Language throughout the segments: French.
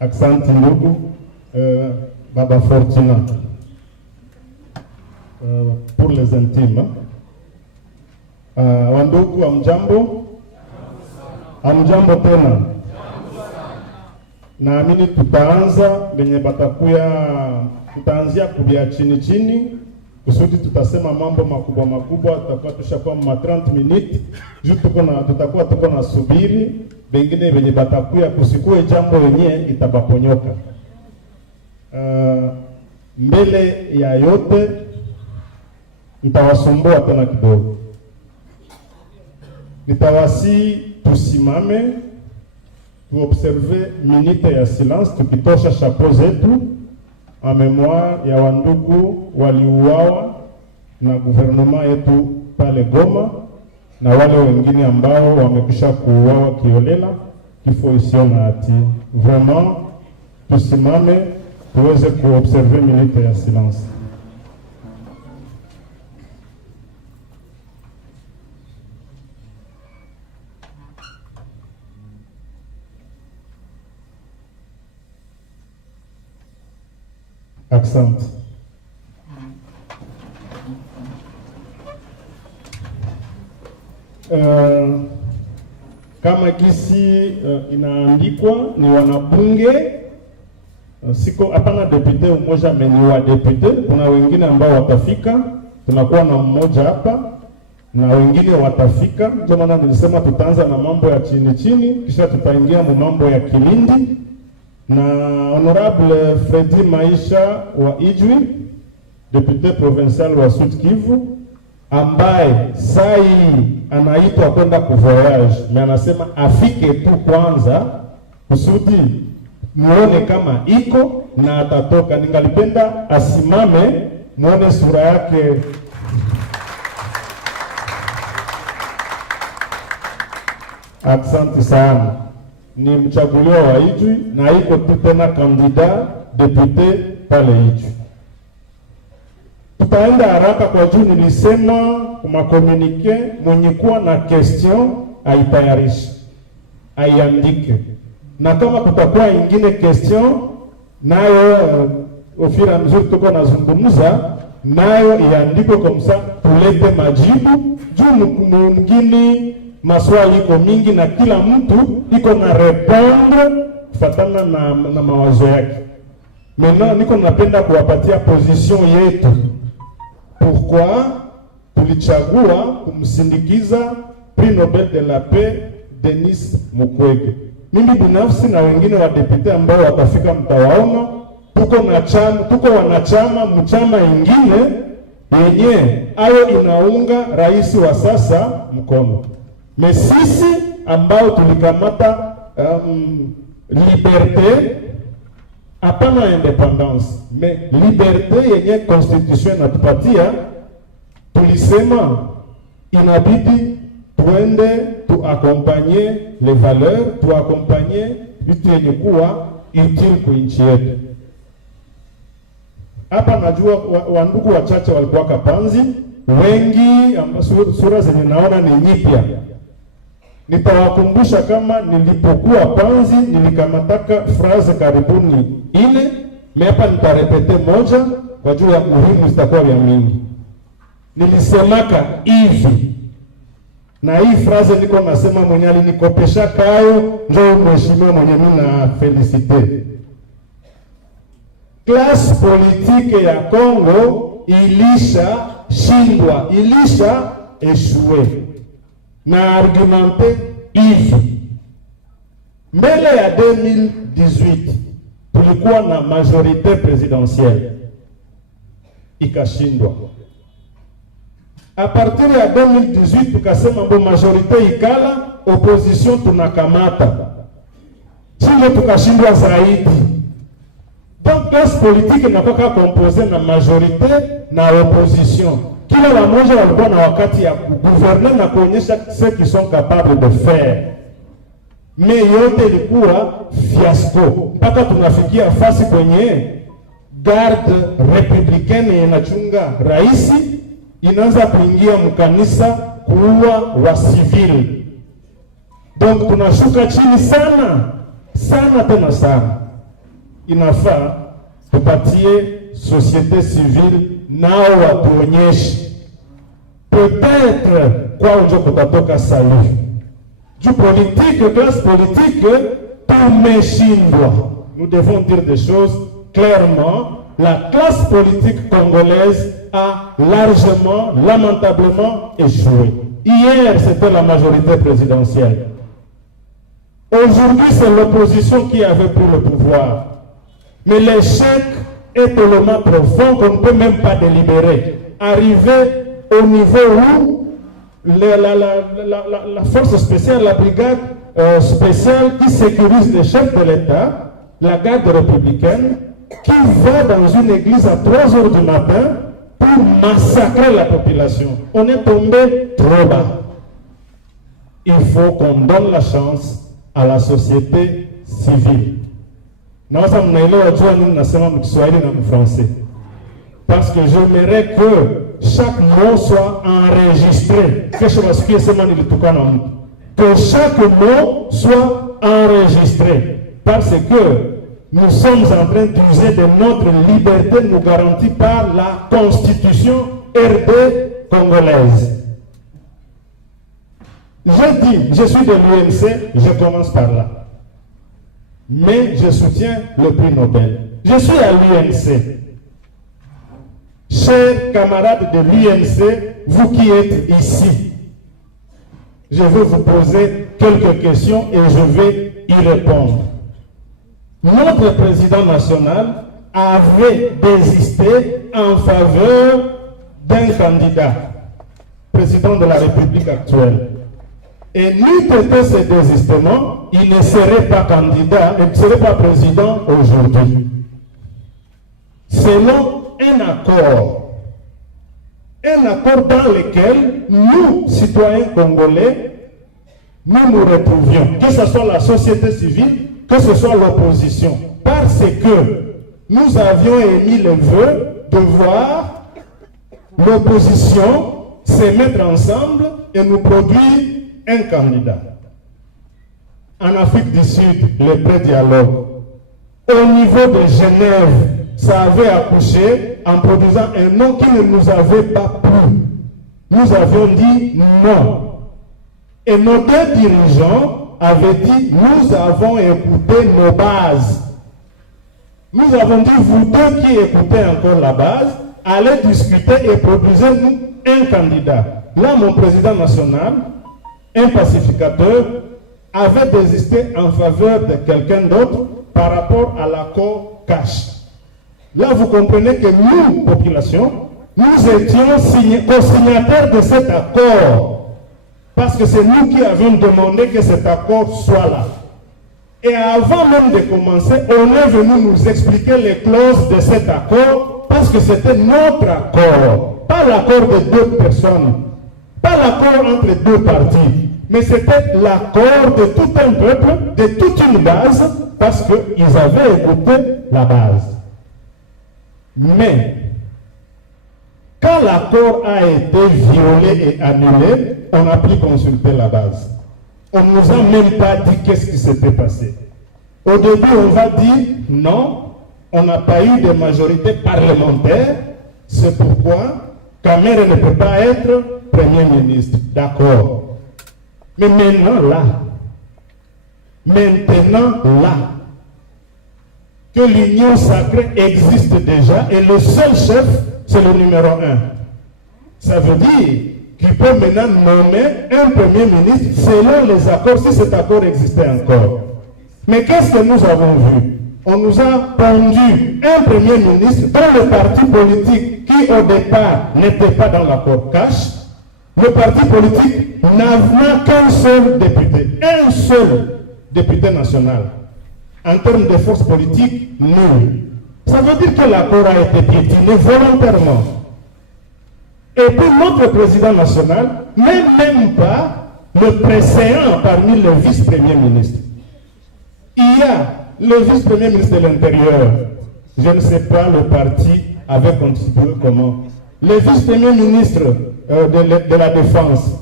Asante ndugu Baba Fortuna. Pour les intimes. Wandugu amjambo? Amjambo tena. Naamini tutaanza benye tutaanzia kubia chini chini kusudi tutasema mambo makubwa makubwa, tutakuwa tushakuwa 30 minutes tutakuwa tuko na subiri bengine benye batakuya kusikue jambo yenye itabaponyoka. Mbele ya yote nitawasumbua tena kidogo. Nitawasi tusimame tuobserve minute ya silence, tukitosha chapeau zetu en memoire ya wandugu waliuawa na gouvernement yetu pale Goma na wale wengine ambao wamekwisha kuuawa kiolela, kifo isiyo na hatia. Vraiment tusimame tuweze kuobserve minute ya silence. Asante. Kama kisi inaandikwa ni wanabunge, siko hapana depute umoja meni wa depute, kuna wengine ambao watafika, tunakuwa na mmoja hapa na wengine watafika. Ndio maana nilisema tutaanza na mambo ya chini chini, kisha tutaingia mu mambo ya kilindi. Na Honorable Fredi Maisha wa Ijwi, depute provincial wa Sud Kivu, ambaye sai anaitwa kwenda kuvoyage, na anasema afike tu kwanza kusudi muone kama iko na atatoka. Ningalipenda asimame muone sura yake. Asante sana. Ni mchaguliwa wa Ijwi na iko tu tena kandida depute pale Ijwi. Tutaenda haraka kwa juu nilisema kuma communique, mwenye kuwa na question aitayarisha, aiandike. Na kama kutakuwa ingine question nayo ofira mzuri tuko nazungumza nayo iandikwe komsa tulete majibu juu mwingine maswali iko mingi na kila mtu iko na répondre kufatana na mawazo yake. Maintenant niko napenda kuwapatia position yetu. Pourquoi tulichagua kumsindikiza Prix Nobel de la Paix Denis Mukwege. Mimi binafsi na wengine wa depute ambao watafika mtawaona, tuko wanachama mchama ingine yenye ayo inaunga rais wa sasa mkono. Mesisi ambao tulikamata liberté, hapana independence, mais liberté yenye constitution inatupatia. Tulisema inabidi tuende tuaccompagner les valeurs, tuaccompagner vitu yenye kuwa utile kwa nchi yetu. Hapa najua wandugu wachache walikuwa Kapanzi, wengi sura zenye naona ni nyipya. Nitawakumbusha kama nilipokuwa Panzi nilikamataka phrase karibuni ile, hapa nitarepete moja kwa juu ya muhimu zitakuwa vya mingi. Nilisemaka hivi, na hii phrase niko nasema mwenye alinikopesha kayo ndio mheshimiwa mwenye mimi na felicite. Classe politique ya Congo ilisha shindwa, ilisha eshue. Na argumente hivi, mbele ya 2018 tulikuwa na majorité présidentielle ikashindwa. A partir ya 2018 tukasema mbo majorité ikala, opposition tunakamata, chile tukashindwa zaidi. Donc classe politique inakuwa composé na majorité na opposition. Kila wamoja walikuwa na wakati ya gouverner na kuonyesha ce qu'ils sont capables de faire. Mais yote ilikuwa fiasco. Mpaka tunafikia fasi kwenye garde républicaine inachunga rais inaanza kuingia mkanisa kuua wa civil. Donc tunashuka chini sana sana tena sana. inafaa tupatie société civile nao watuonyeshe peut-être kwa njo kutatoka salut. Du politique, classe politique, tumeshindwa. Nous devons dire des choses clairement. La classe politique congolaise a largement, lamentablement échoué. Hier, c'était la majorité présidentielle. Aujourd'hui, c'est l'opposition qui avait pris le pouvoir. Mais l'échec est tellement profond qu'on ne peut même pas délibérer. Arriver au niveau où la force spéciale, la brigade spéciale qui sécurise les chefs de l'État, la garde républicaine, qui va dans une église à 3 heures du matin pour massacrer la population. On est tombé trop bas. Il faut qu'on donne la chance à la société civile. Parce que j'aimerais que chaque mot soit enregistré. Que chaque mot soit enregistré. Parce que nous sommes en train d'user de notre liberté nous garantie par la Constitution RD congolaise. Je dis, je suis de l'UNC, je commence par là. Mais je soutiens le prix Nobel. Je suis à l'UNC. Chers camarades de l'UNC, vous qui êtes ici, je vais vous poser quelques questions et je vais y répondre. Notre président national avait désisté en faveur d'un candidat, président de la République actuelle. Et n'eût été ce désistement, il ne serait pas candidat, il ne serait pas président aujourd'hui. Selon un accord dans lequel nous, citoyens congolais, nous nous retrouvions, que ce soit la société civile, que ce soit l'opposition, parce que nous avions émis le vœu de voir l'opposition se mettre ensemble et nous produire un candidat. En Afrique du Sud, le pré-dialogue. Au niveau de Genève, ça avait accouché en produisant un nom qui ne nous avait pas plu. Nous avions dit non. Et nos deux dirigeants avaient dit, nous avons écouté nos bases. Nous avons dit, vous deux qui écoutez encore la base, allez discuter et produisez-nous un candidat. Là, mon président national, un pacificateur, avait désisté en faveur de quelqu'un d'autre par rapport à l'accord cash. Là, vous comprenez que nous, population, nous étions co-signataires de cet accord. Parce que c'est nous qui avions demandé que cet accord soit là. Et avant même de commencer, on est venu nous expliquer les clauses de cet accord, parce que c'était notre accord. Pas l'accord de deux personnes, pas l'accord entre deux partis, mais c'était l'accord de tout un peuple, de toute une base, parce qu'ils avaient écouté la base. Mais, quand l'accord a été violé et annulé, on n'a plus consulté la base. On ne nous a même pas dit qu'est-ce qui s'était passé. Au début, on va dire non, on n'a pas eu de majorité parlementaire, c'est pourquoi Kamere ne peut pas être Premier ministre. D'accord. Mais maintenant là, que l'union sacrée existe déjà et le seul chef, c'est le numéro 1. Ça veut dire qu'il peut maintenant nommer un Premier ministre selon les accords, si cet accord existait encore. Mais qu'est-ce que nous avons vu? On nous a pondu un Premier ministre dans le parti politique qui au départ n'était pas dans l'accord cash. Le parti politique n'a qu'un seul député national. En termes de force politique, nul. Ça veut dire que l'accord a été piétiné volontairement. Et puis notre président national n'est même pas le préséant parmi les vice-premiers ministres. Il y a le vice-premier ministre de l'Intérieur. Je ne sais pas le parti avait contribué comment. Le vice-premier ministre de la Défense,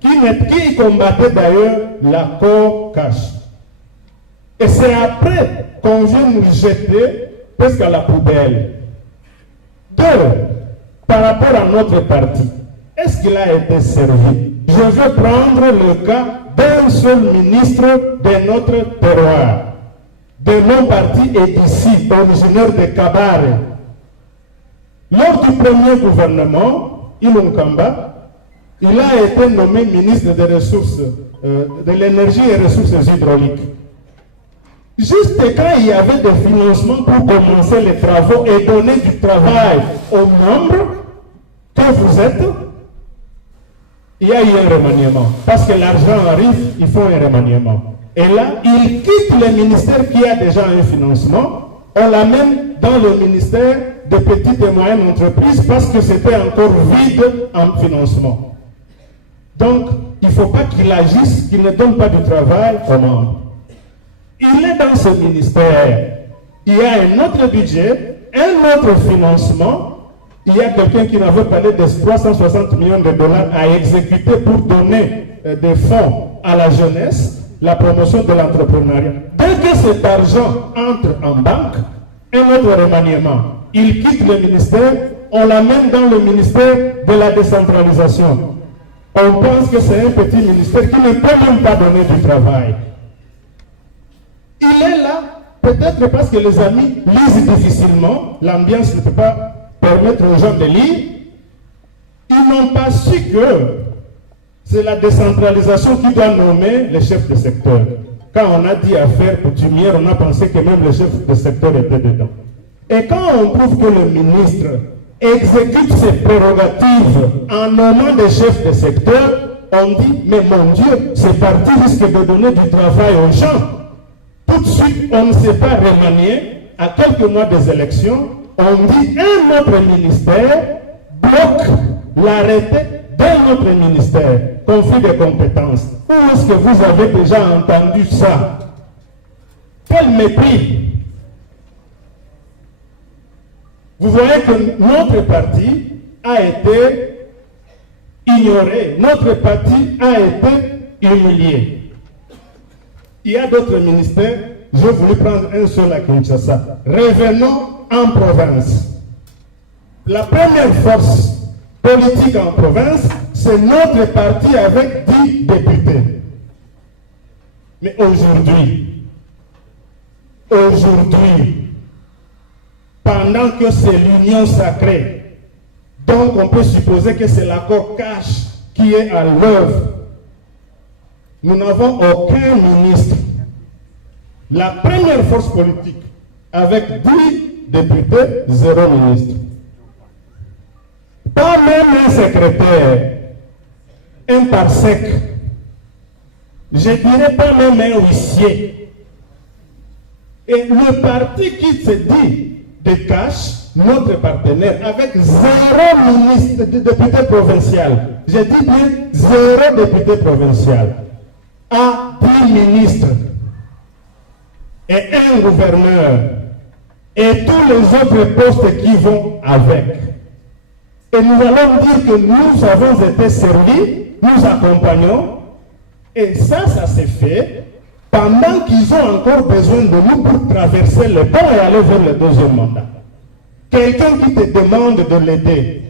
qui combattait d'ailleurs l'accord cash. Et c'est après qu'on vient nous jeter presque à la poubelle. Deux, par rapport à notre parti, est-ce qu'il a été servi? Je veux prendre le cas d'un seul ministre de notre terroir, de mon parti et d'ici, originaire de Kabare. Lors du premier gouvernement, Ilunkamba, il a été nommé ministre des ressources, de l'énergie et ressources hydrauliques. Juste quand il y avait des financements pour commencer les travaux et donner du travail aux membres que vous êtes, il y a eu un remaniement. Parce que l'argent arrive, il faut un remaniement. Et là, il quitte le ministère qui a déjà un financement, on l'amène dans le ministère des petites et moyennes entreprises parce que c'était encore vide en financement. Donc, il ne faut pas qu'il agisse, qu'il ne donne pas du travail aux membres. Il est dans ce ministère. Il y a un autre budget, un autre financement. Il y a quelqu'un qui m'avait parlé de 360 millions de dollars à exécuter pour donner des fonds à la jeunesse, la promotion de l'entrepreneuriat. Dès que cet argent entre en banque, un autre remaniement. Il quitte le ministère, on l'amène dans le ministère de la décentralisation. On pense que c'est un petit ministère qui ne peut même pas donner du travail. Il est là, peut-être parce que les amis lisent difficilement, l'ambiance ne peut pas permettre aux gens de lire. Ils n'ont pas su que c'est la décentralisation qui doit nommer les chefs de secteur. Quand on a dit affaires coutumières, on a pensé que même les chefs de secteur étaient dedans. Et quand on prouve que le ministre exécute ses prérogatives en nommant des chefs de secteur, on dit, mais mon Dieu, ce parti risque de donner du travail aux gens. Tout de suite, on ne s'est pas remanié. À quelques mois des élections, on dit un autre ministère bloque l'arrêté d'un autre ministère, conflit de compétences. Où est-ce que vous avez déjà entendu ça? Quel mépris! Vous voyez que notre parti a été ignoré, notre parti a été humilié. Il y a d'autres ministères, je voulais prendre un seul à Kinshasa. Revenons en province. La première force politique en province, c'est notre parti avec 10 députés. Mais aujourd'hui, pendant que c'est l'union sacrée, donc on peut supposer que c'est l'accord cash qui est à l'œuvre. Nous n'avons aucun ministre. La première force politique, avec 10 députés, 0 ministre. Pas même un secrétaire, un parsec. Je dirais pas même un huissier. Et le parti qui se dit de cash, notre partenaire, avec 0 ministre de député provincial. Je dis bien 0 député provincial. À 10 ministres et un gouverneur et tous les autres postes qui vont avec. Et nous allons dire que nous avons été servis, nous accompagnons, et ça s'est fait pendant qu'ils ont encore besoin de nous pour traverser le pont et aller vers le deuxième mandat. Quelqu'un qui te demande de l'aider,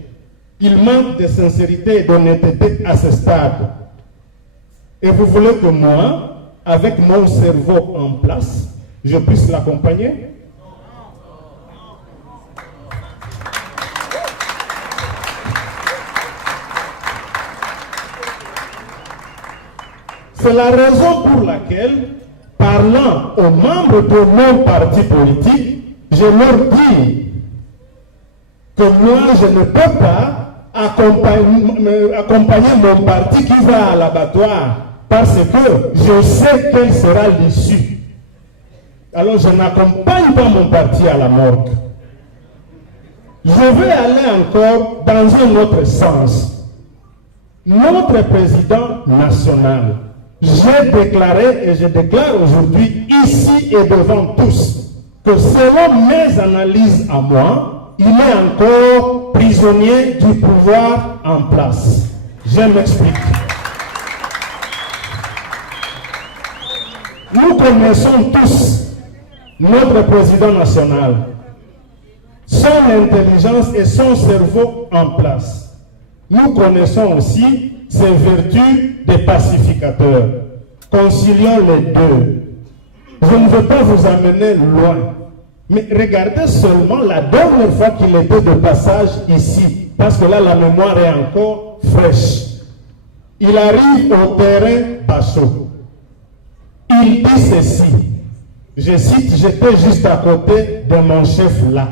il manque de sincérité et d'honnêteté à ce stade. Et vous voulez que moi, avec mon cerveau en place, je puisse l'accompagner? C'est la raison pour laquelle, parlant aux membres de mon parti politique, je leur dis que moi, je ne peux pas accompagner mon parti qui va à l'abattoir parce que je sais quelle sera l'issue. Alors, je n'accompagne pas mon parti à la morgue. Je vais aller encore dans un autre sens. Notre président national, j'ai déclaré et je déclare aujourd'hui ici et devant tous que selon mes analyses à moi, il est encore prisonnier du pouvoir en place. Je m'explique. Nous connaissons tous notre président national, son intelligence et son cerveau en place. Nous connaissons aussi ses vertus de pacificateur. Concilions les deux. Je ne veux pas vous amener loin, mais regardez seulement la dernière fois qu'il était de passage ici, parce que là, la mémoire est encore fraîche. Il arrive au terrain Bachot. Il dit ceci. Je cite, j'étais juste à côté de mon chef là.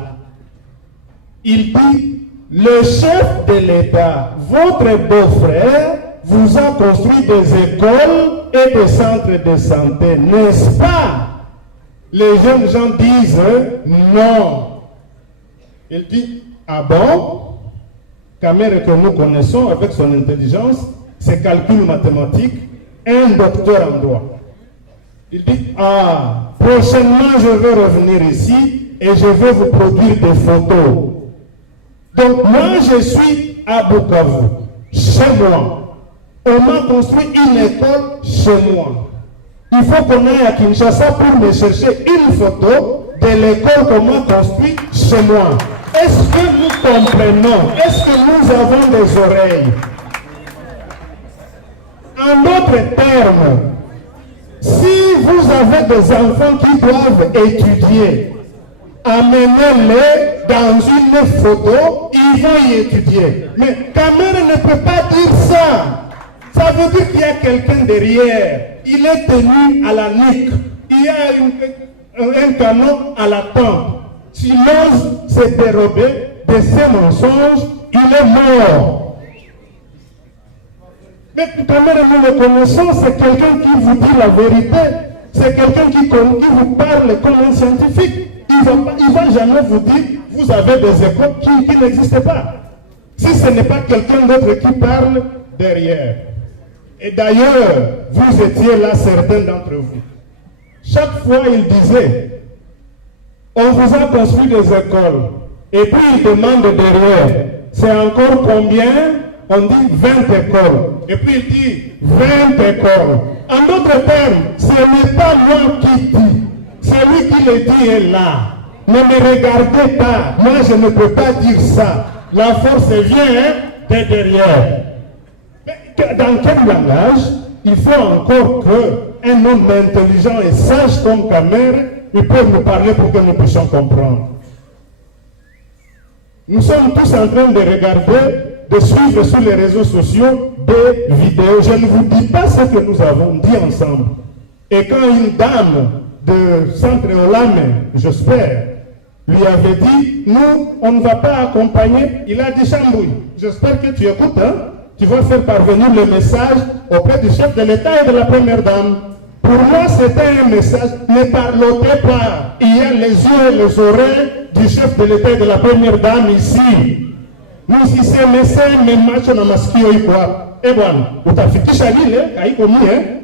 Il dit, le chef de l'État, votre beau-frère, vous a construit des écoles et des centres de santé, n'est-ce pas? Les jeunes gens disent non. Il dit, ah bon? Kamere que nous connaissons avec son intelligence, ses calculs mathématiques, un docteur en droit. Il dit, ah, prochainement je vais revenir ici et je vais vous produire des photos. Donc moi je suis à Bukavu, chez moi. On m'a construit une école chez moi. Il faut qu'on aille à Kinshasa pour me chercher une photo de l'école qu'on m'a construite chez moi. Est-ce que nous comprenons? Est-ce que nous avons des oreilles? En d'autres termes, si vous avez des enfants qui doivent étudier, amenez-les dans une photo, ils vont y étudier. Mais Kamere ne peut pas dire ça. Ça veut dire qu'il y a quelqu'un derrière. Il est tenu à la nuque. Il y a un canon à la tempe. S'il ose se dérober de ces mensonges, il est mort. Mais Kamere, nous le connaissons, c'est quelqu'un qui vous dit la vérité. C'est quelqu'un qui vous parle comme un scientifique. Il ne va jamais vous dire, vous avez des écoles qui n'existent pas. Si ce n'est pas quelqu'un d'autre qui parle derrière. Et d'ailleurs, vous étiez là, certains d'entre vous. Chaque fois, il disait, on vous a construit des écoles. Et puis, il demande derrière, c'est encore combien? On dit 20 écoles. Et puis, il dit 20 écoles. En d'autres termes, ce n'est pas moi qui dis. Celui qui le dit est là. Ne me regardez pas. Moi, je ne peux pas dire ça. La force vient de derrière. Mais dans quel langage? Il faut encore qu'un homme intelligent et sage comme Kamere, il peut nous parler pour que nous puissions comprendre. Nous sommes tous en train de regarder, de suivre sur les réseaux sociaux des vidéos. Je ne vous dis pas ce que nous avons dit ensemble. Et quand une dame de Centre Olame, j'espère, lui avait dit, nous, on ne va pas accompagner, il a dit Chambouille. J'espère que tu écoutes, hein? Tu vas faire parvenir le message auprès du chef de l'État et de la première dame. Pour moi, c'était un message, ne parlotez pas. Il y a les yeux et les oreilles du chef de l'État et de la première dame ici. Nous, si c'est message, mais match na maskio ikoa. Eh bon, utafikisha lile, haikomi,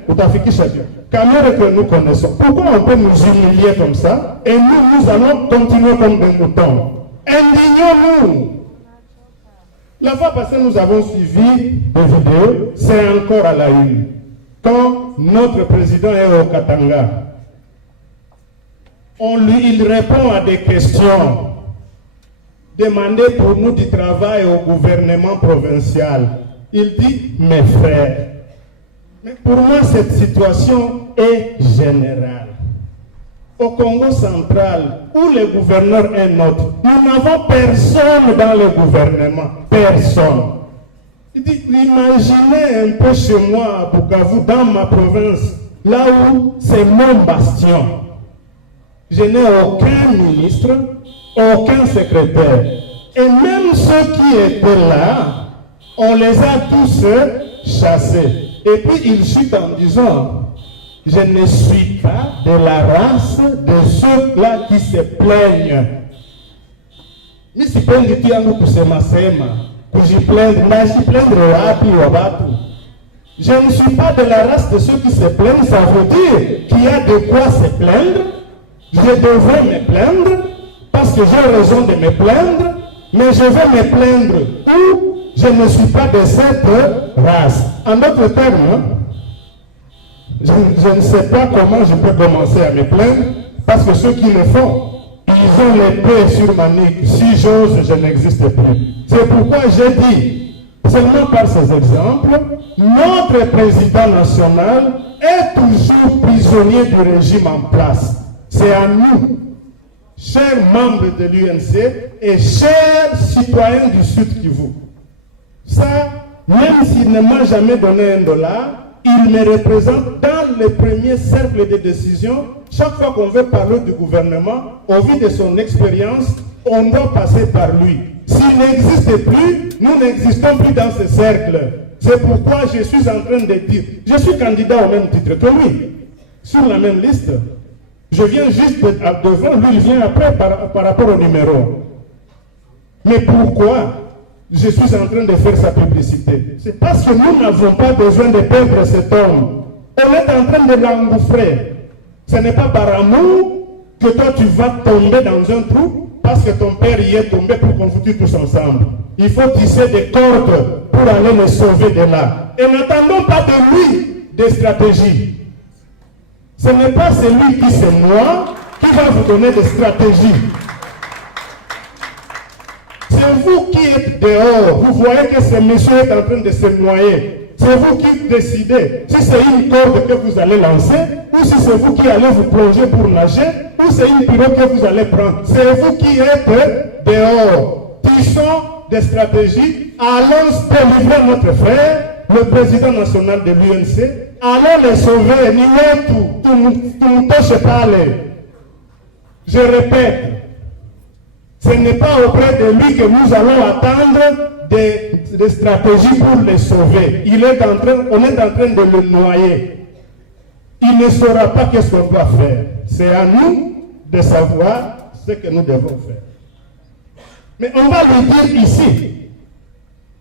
utafikisha lile. Kamere que nous connaissons. Pourquoi on peut nous humilier comme ça? Et nous allons continuer comme des moutons. Indignons-nous. La fois passée, nous avons suivi des vidéos, c'est encore à la une. Quand notre président est au Katanga, il répond à des questions demandées pour nous du travail au gouvernement provincial. Il dit, mes frères, mais pour moi cette situation est générale. Au Congo central, où le gouverneur est notre, nous n'avons personne dans le gouvernement. Personne. Il dit, imaginez un peu chez moi à Bukavu, dans ma province, là où c'est mon bastion. Je n'ai aucun ministre, aucun secrétaire. Et même ceux qui étaient là, on les a tous chassés. Et puis il chute en disant, je ne suis pas de la race de ceux-là qui se plaignent. Je ne suis pas de la race de ceux qui se plaignent, ça veut dire qu'il y a de quoi se plaindre. Je devrais me plaindre parce que j'ai raison de me plaindre, mais je vais me plaindre où je ne suis pas de cette race. En d'autres termes, je ne sais pas comment je peux commencer à me plaindre Parce que ceux qui le font, ils ont l'épée sur ma nuque. Si j'ose, je n'existe plus. C'est pourquoi j'ai dit, seulement par ces exemples, notre président national est toujours prisonnier du régime en place. C'est à nous, chers membres de l'UNC et chers citoyens du Sud Kivu. Ça, même s'il ne m'a jamais donné $1, il me représente dans le premier cercle de décision. Chaque fois qu'on veut parler du gouvernement, au vu de son expérience, on doit passer par lui. S'il n'existe plus, nous n'existons plus dans ce cercle. C'est pourquoi je suis en train de dire, je suis candidat au même titre que lui, sur la même liste. Je viens juste devant, lui il vient après par rapport au numéro. Mais pourquoi je suis en train de faire sa publicité? C'est parce que nous n'avons pas besoin de perdre cet homme. On est en train de l'engouffrer. Ce n'est pas par amour que toi tu vas tomber dans un trou parce que ton père y est tombé pour qu'on foute tous ensemble. Il faut tisser des cordes pour aller le sauver de là. Et n'attendons pas de lui des stratégies. Ce n'est pas celui qui c'est moi qui va vous donner des stratégies. C'est vous qui êtes dehors. Vous voyez que ce monsieur est en train de se noyer. C'est vous qui décidez si c'est une corde que vous allez lancer ou si c'est vous qui allez vous plonger pour nager ou c'est une pirogue que vous allez prendre. C'est vous qui êtes dehors. Tissons des stratégies. Allons délivrer notre frère, le président national de l'UNC. Allons le sauver. N'y tout ne touche pas les. Je répète. Ce n'est pas auprès de lui que nous allons attendre des stratégies pour le sauver. On est en train de le noyer. Il ne saura pas qu'est-ce qu'on doit faire. C'est à nous de savoir ce que nous devons faire. Mais on va lui dire ici,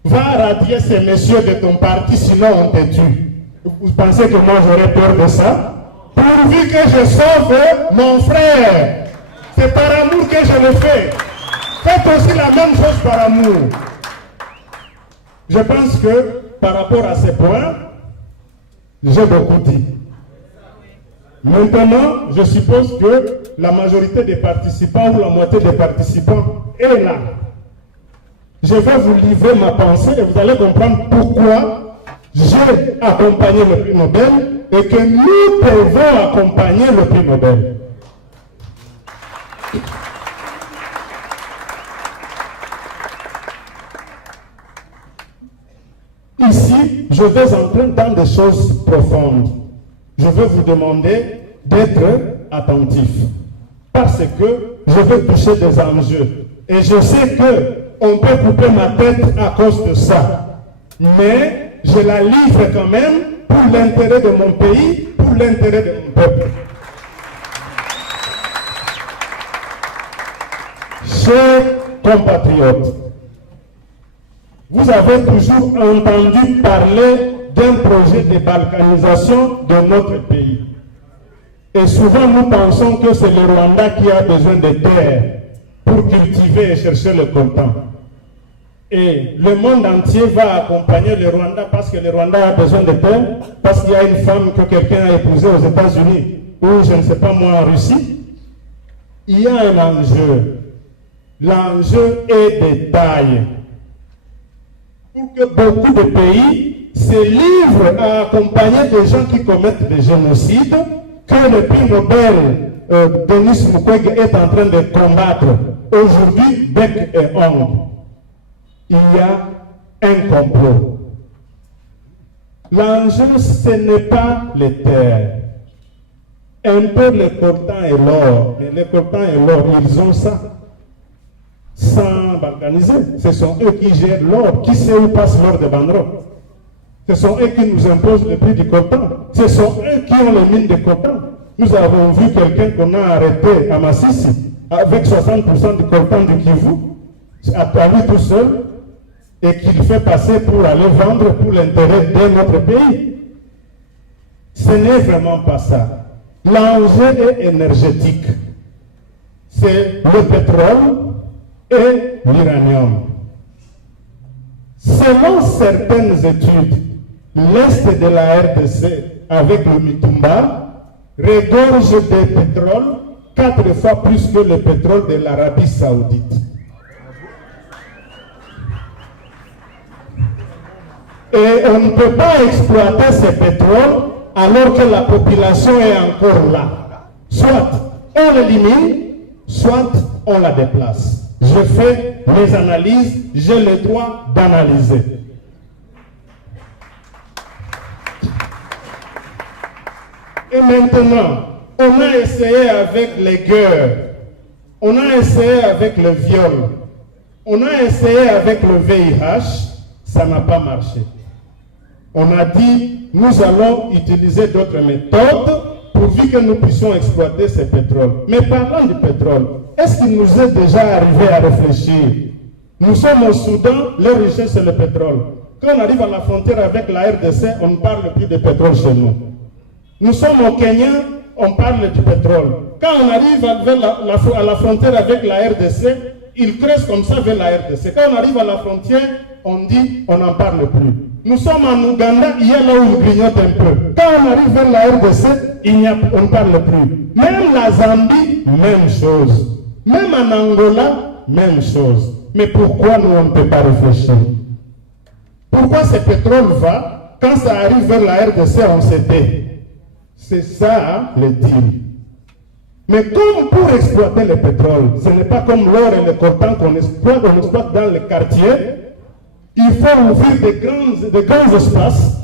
va radier ces messieurs de ton parti, sinon on te tue. Vous pensez que moi j'aurais peur de ça? Pourvu que je sauve mon frère. C'est par amour que je le fais. Faites aussi la même chose par amour. Je pense que par rapport à ces points, j'ai beaucoup dit. Maintenant, je suppose que la majorité des participants ou la moitié des participants est là. Je vais vous livrer ma pensée et vous allez comprendre pourquoi j'ai accompagné le prix Nobel et que nous devons accompagner le prix Nobel. Ici, je vais entrer dans des choses profondes. Je vais vous demander d'être attentif. Parce que je vais toucher des enjeux. Et je sais qu'on peut couper ma tête à cause de ça. Mais je la livre quand même pour l'intérêt de mon pays, pour l'intérêt de mon peuple. Chers compatriotes, vous avez toujours entendu parler d'un projet de balkanisation de notre pays. Et souvent nous pensons que c'est le Rwanda qui a besoin de terre pour cultiver et chercher le coltan. Et le monde entier va accompagner le Rwanda parce que le Rwanda a besoin de terre, parce qu'il y a une femme que quelqu'un a épousée aux États-Unis ou je ne sais pas moi en Russie. Il y a un enjeu. L'enjeu est de taille. Pour que beaucoup de pays se livrent à accompagner des gens qui commettent des génocides que le prix Nobel Denis Mukwege est en train de combattre aujourd'hui bec et ongle. Il y a un complot. L'enjeu, ce n'est pas les terres. Un peu le coltan et l'or, mais le coltan et l'or, ils ont ça. Sans balkaniser, ce sont eux qui gèrent l'or. Qui sait où passe l'or de Bandro? Ce sont eux qui nous imposent le prix du coltan. Ce sont eux qui ont les mines de coltan. Nous avons vu quelqu'un qu'on a arrêté à Massissi avec 60% du coltan du Kivu, à lui tout seul, et qu'il fait passer pour aller vendre pour l'intérêt de notre pays. Ce n'est vraiment pas ça. L'enjeu est énergétique. C'est le pétrole et l'uranium. Selon certaines études, l'Est de la RDC, avec le Mitumba, regorge de pétrole 4 fois plus que le pétrole de l'Arabie Saoudite. Et on ne peut pas exploiter ce pétrole alors que la population est encore là. Soit on l'élimine, soit on la déplace. Je fais mes analyses, j'ai le droit d'analyser. Et maintenant, on a essayé avec les guerres, on a essayé avec le viol, on a essayé avec le VIH, ça n'a pas marché. On a dit, nous allons utiliser d'autres méthodes pourvu que nous puissions exploiter ce pétrole. Mais parlant du pétrole, est-ce qu'il nous est déjà arrivé à réfléchir? Nous sommes au Soudan, leur richesse c'est le pétrole. Quand on arrive à la frontière avec la RDC, on ne parle plus de pétrole chez nous. Nous sommes au Kenya, on parle du pétrole. Quand on arrive à la frontière avec la RDC, ils creusent comme ça vers la RDC. Quand on arrive à la frontière, on dit, on n'en parle plus. Nous sommes en Ouganda, il y a là où ils grignotent un peu. Quand on arrive vers la RDC, on ne parle plus. Même la Zambie, même chose. Même en Angola, même chose. Mais pourquoi nous, on ne peut pas réfléchir? Pourquoi ce pétrole va, quand ça arrive vers la RDC, on se tait? C'est ça, le deal. Mais comme pour exploiter le pétrole, ce n'est pas comme l'or et le coltan qu'on exploite dans le quartier. Il faut ouvrir de grands espaces,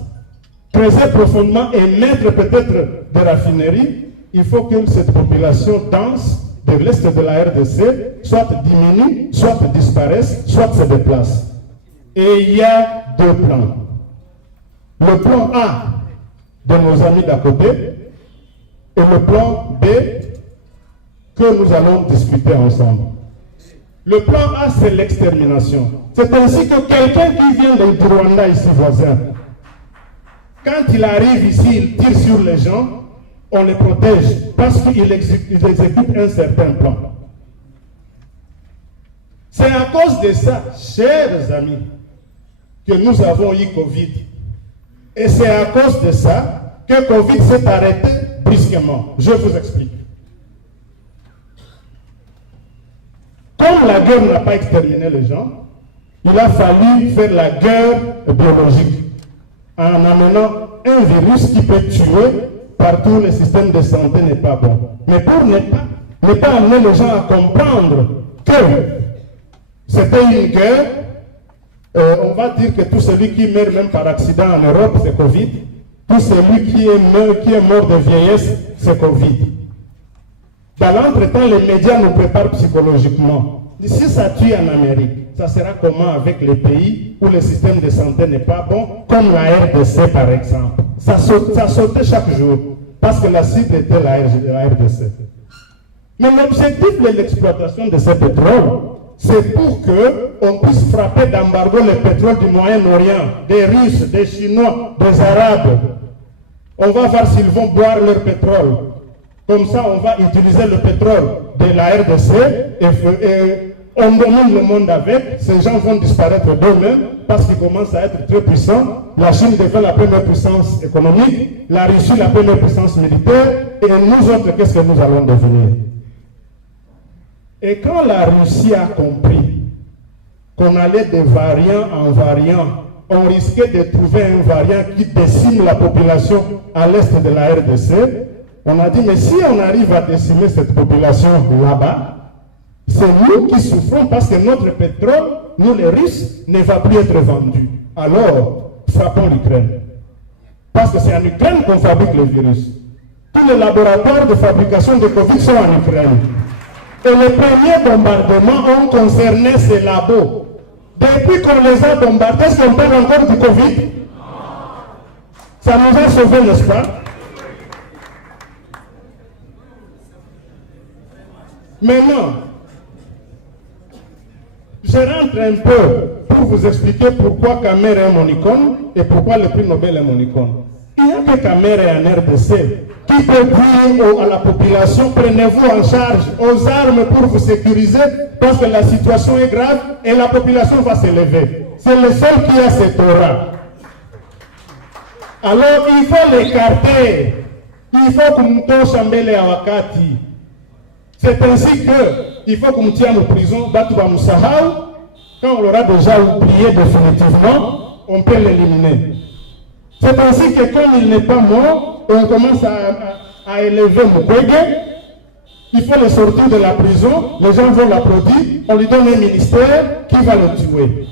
creuser profondément et mettre peut-être des raffineries. Il faut que cette population dense de l'est de la RDC soit diminue, soit disparaisse, soit se déplace. Et il y a 2 plans. Le plan A de nos amis d'à côté et le plan B que nous allons discuter ensemble. Le plan A, c'est l'extermination. C'est ainsi que quelqu'un qui vient du Rwanda, ici voisin, quand il arrive ici, il tire sur les gens, on les protège parce qu'il exécute un certain plan. C'est à cause de ça, chers amis, que nous avons eu Covid. Et c'est à cause de ça que Covid s'est arrêté brusquement. Je vous explique. Comme la guerre n'a pas exterminé les gens, il a fallu faire la guerre biologique en amenant un virus qui peut tuer partout. Le système de santé n'est pas bon. Mais pour ne pas amener les gens à comprendre que c'était une guerre, on va dire que tout celui qui meurt même par accident en Europe, c'est Covid. Tout celui qui est mort de vieillesse, c'est Covid. Dans l'entretemps, les médias nous préparent psychologiquement. Si ça tue en Amérique, ça sera comment avec les pays où le système de santé n'est pas bon, comme la RDC par exemple. Ça sautait chaque jour, parce que la cible était la RDC. Mais l'objectif de l'exploitation de ce pétrole, c'est pour qu'on puisse frapper d'embargo le pétrole du Moyen-Orient, des Russes, des Chinois, des Arabes. On va voir s'ils vont boire leur pétrole. Comme ça, on va utiliser le pétrole de la RDC et on domine le monde avec. Ces gens vont disparaître d'eux-mêmes parce qu'ils commencent à être très puissants. La Chine devient la première puissance économique, la Russie la première puissance militaire, et nous autres, qu'est-ce que nous allons devenir? Et quand la Russie a compris qu'on allait de variant en variant, on risquait de trouver un variant qui décime la population à l'est de la RDC. On a dit, mais si on arrive à décimer cette population là-bas, c'est nous qui souffrons parce que notre pétrole, nous les Russes, ne va plus être vendu. Alors, frappons l'Ukraine. Parce que c'est en Ukraine qu'on fabrique le virus. Tous les laboratoires de fabrication de Covid sont en Ukraine. Et les premiers bombardements ont concerné ces labos. Depuis qu'on les a bombardés, est-ce qu'on parle encore du Covid? Ça nous a sauvés, n'est-ce pas? Maintenant, je rentre un peu pour vous expliquer pourquoi Kamere est mon icône et pourquoi le prix Nobel est mon icône. Il n'y a que Kamere en RDC qui peut dire à la population, prenez-vous en charge aux armes pour vous sécuriser parce que la situation est grave et la population va se lever. C'est le seul qui a cette aura. Alors il faut l'écarter. Il faut que nous chambele à wakati. C'est ainsi qu'il faut qu'on tienne en prison, quand on l'aura déjà oublié définitivement, on peut l'éliminer. C'est ainsi que quand il n'est pas mort, on commence à élever Mukwege. Il faut le sortir de la prison, les gens vont l'applaudir, on lui donne un ministère qui va le tuer.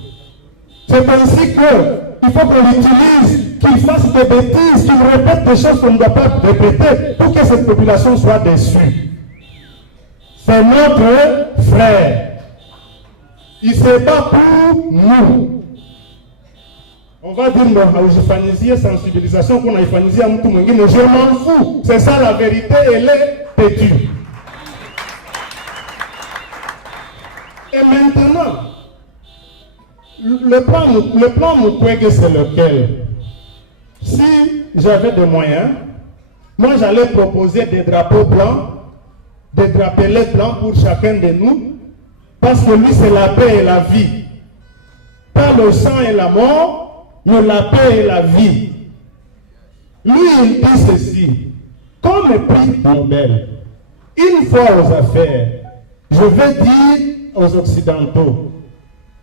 C'est ainsi qu'il faut qu'on l'utilise, qu'il fasse des bêtises, qu'il répète des choses qu'on ne doit pas répéter pour que cette population soit déçue. C'est notre frère. Il ne se bat pour nous. On va dire, non, sensibilisation qu'on a ifanisie à tout le monde. Je m'en fous. C'est ça la vérité, elle est têtue. Et maintenant, le plan Mukwege, c'est lequel? Si j'avais des moyens, moi j'allais proposer des drapeaux blancs, des drapelets blancs pour chacun de nous, parce que lui c'est la paix et la vie. Pas le sang et la mort, mais la paix et la vie. Lui il dit ceci, comme prix Nobel, une fois aux affaires, je veux dire aux Occidentaux,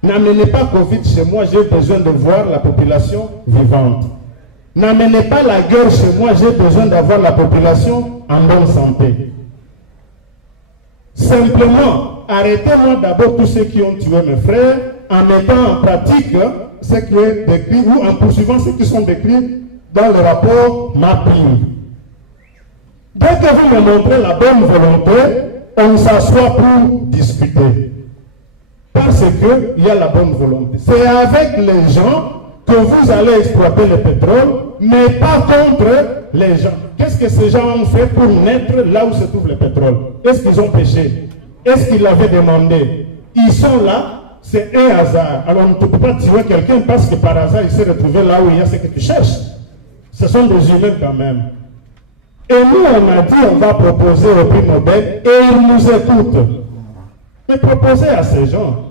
n'amenez pas Covid chez moi, j'ai besoin de voir la population vivante. N'amenez pas la guerre chez moi, j'ai besoin d'avoir la population en bonne santé. Simplement, arrêtez-moi d'abord tous ceux qui ont tué mes frères en mettant en pratique ce qui est décrit ou en poursuivant ceux qui sont décrits dans le rapport mapping. Dès que vous me montrez la bonne volonté, on s'assoit pour discuter. Parce qu'il y a la bonne volonté. C'est avec les gens que vous allez exploiter le pétrole, mais pas contre les gens. Qu'est-ce que ces gens ont fait pour naître là où se trouve le pétrole? Est-ce qu'ils ont péché? Est-ce qu'ils l'avaient demandé? Ils sont là, c'est un hasard. Alors on ne peut pas tuer quelqu'un parce que par hasard il s'est retrouvé là où il y a ce que tu cherches. Ce sont des humains quand même. Et nous on a dit on va proposer au prix Nobel et ils nous écoutent. Mais proposer à ces gens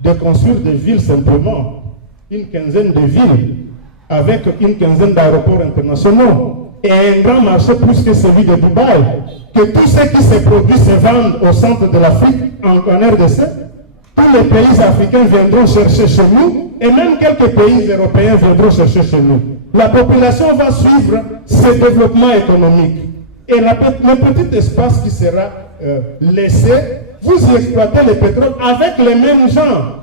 de construire des villes simplement, une quinzaine de villes, avec une quinzaine d'aéroports internationaux, et un grand marché plus que celui de Dubaï, que tout ce qui se produit se vende au centre de l'Afrique, en RDC, tous les pays africains viendront chercher chez nous, et même quelques pays européens viendront chercher chez nous. La population va suivre ce développement économique. Et le petit espace qui sera laissé, vous y exploitez le pétrole avec les mêmes gens.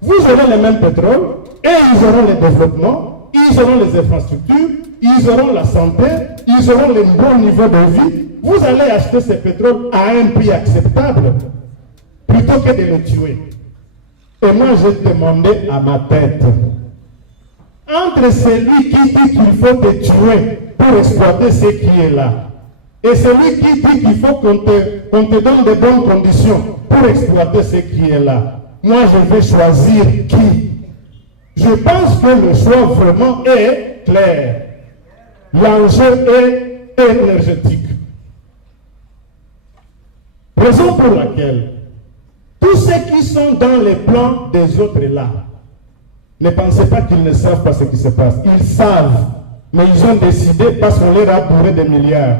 Vous aurez le même pétrole et ils auront le développement, ils auront les infrastructures, ils auront la santé, ils auront le bon niveau de vie. Vous allez acheter ce pétrole à un prix acceptable plutôt que de le tuer. Et moi, j'ai demandé à ma tête, entre celui qui dit qu'il faut te tuer pour exploiter ce qui est là, et celui qui dit qu'il faut qu'on te donne de bonnes conditions pour exploiter ce qui est là, moi je vais choisir qui? Je pense que le choix vraiment est clair. L'enjeu est énergétique. Raison pour laquelle tous ceux qui sont dans les plans des autres là, ne pensez pas qu'ils ne savent pas ce qui se passe. Ils savent, mais ils ont décidé parce qu'on leur a bourré des milliards.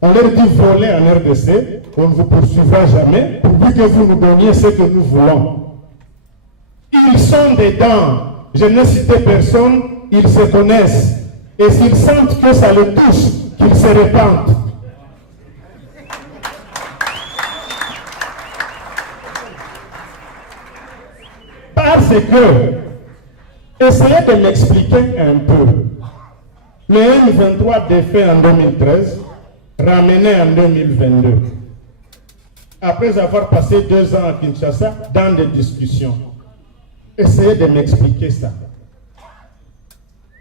On leur dit voler en RDC, on ne vous poursuivra jamais, pourvu que vous nous donniez ce que nous voulons. Ils sont dedans. Je n'ai cité personne, ils se connaissent. Et s'ils sentent que ça les touche, qu'ils se répandent. Parce que, essayez de m'expliquer un peu. Le M23 défait en 2013, ramené en 2022. Après avoir passé 2 ans à Kinshasa dans des discussions. Essayez de m'expliquer ça.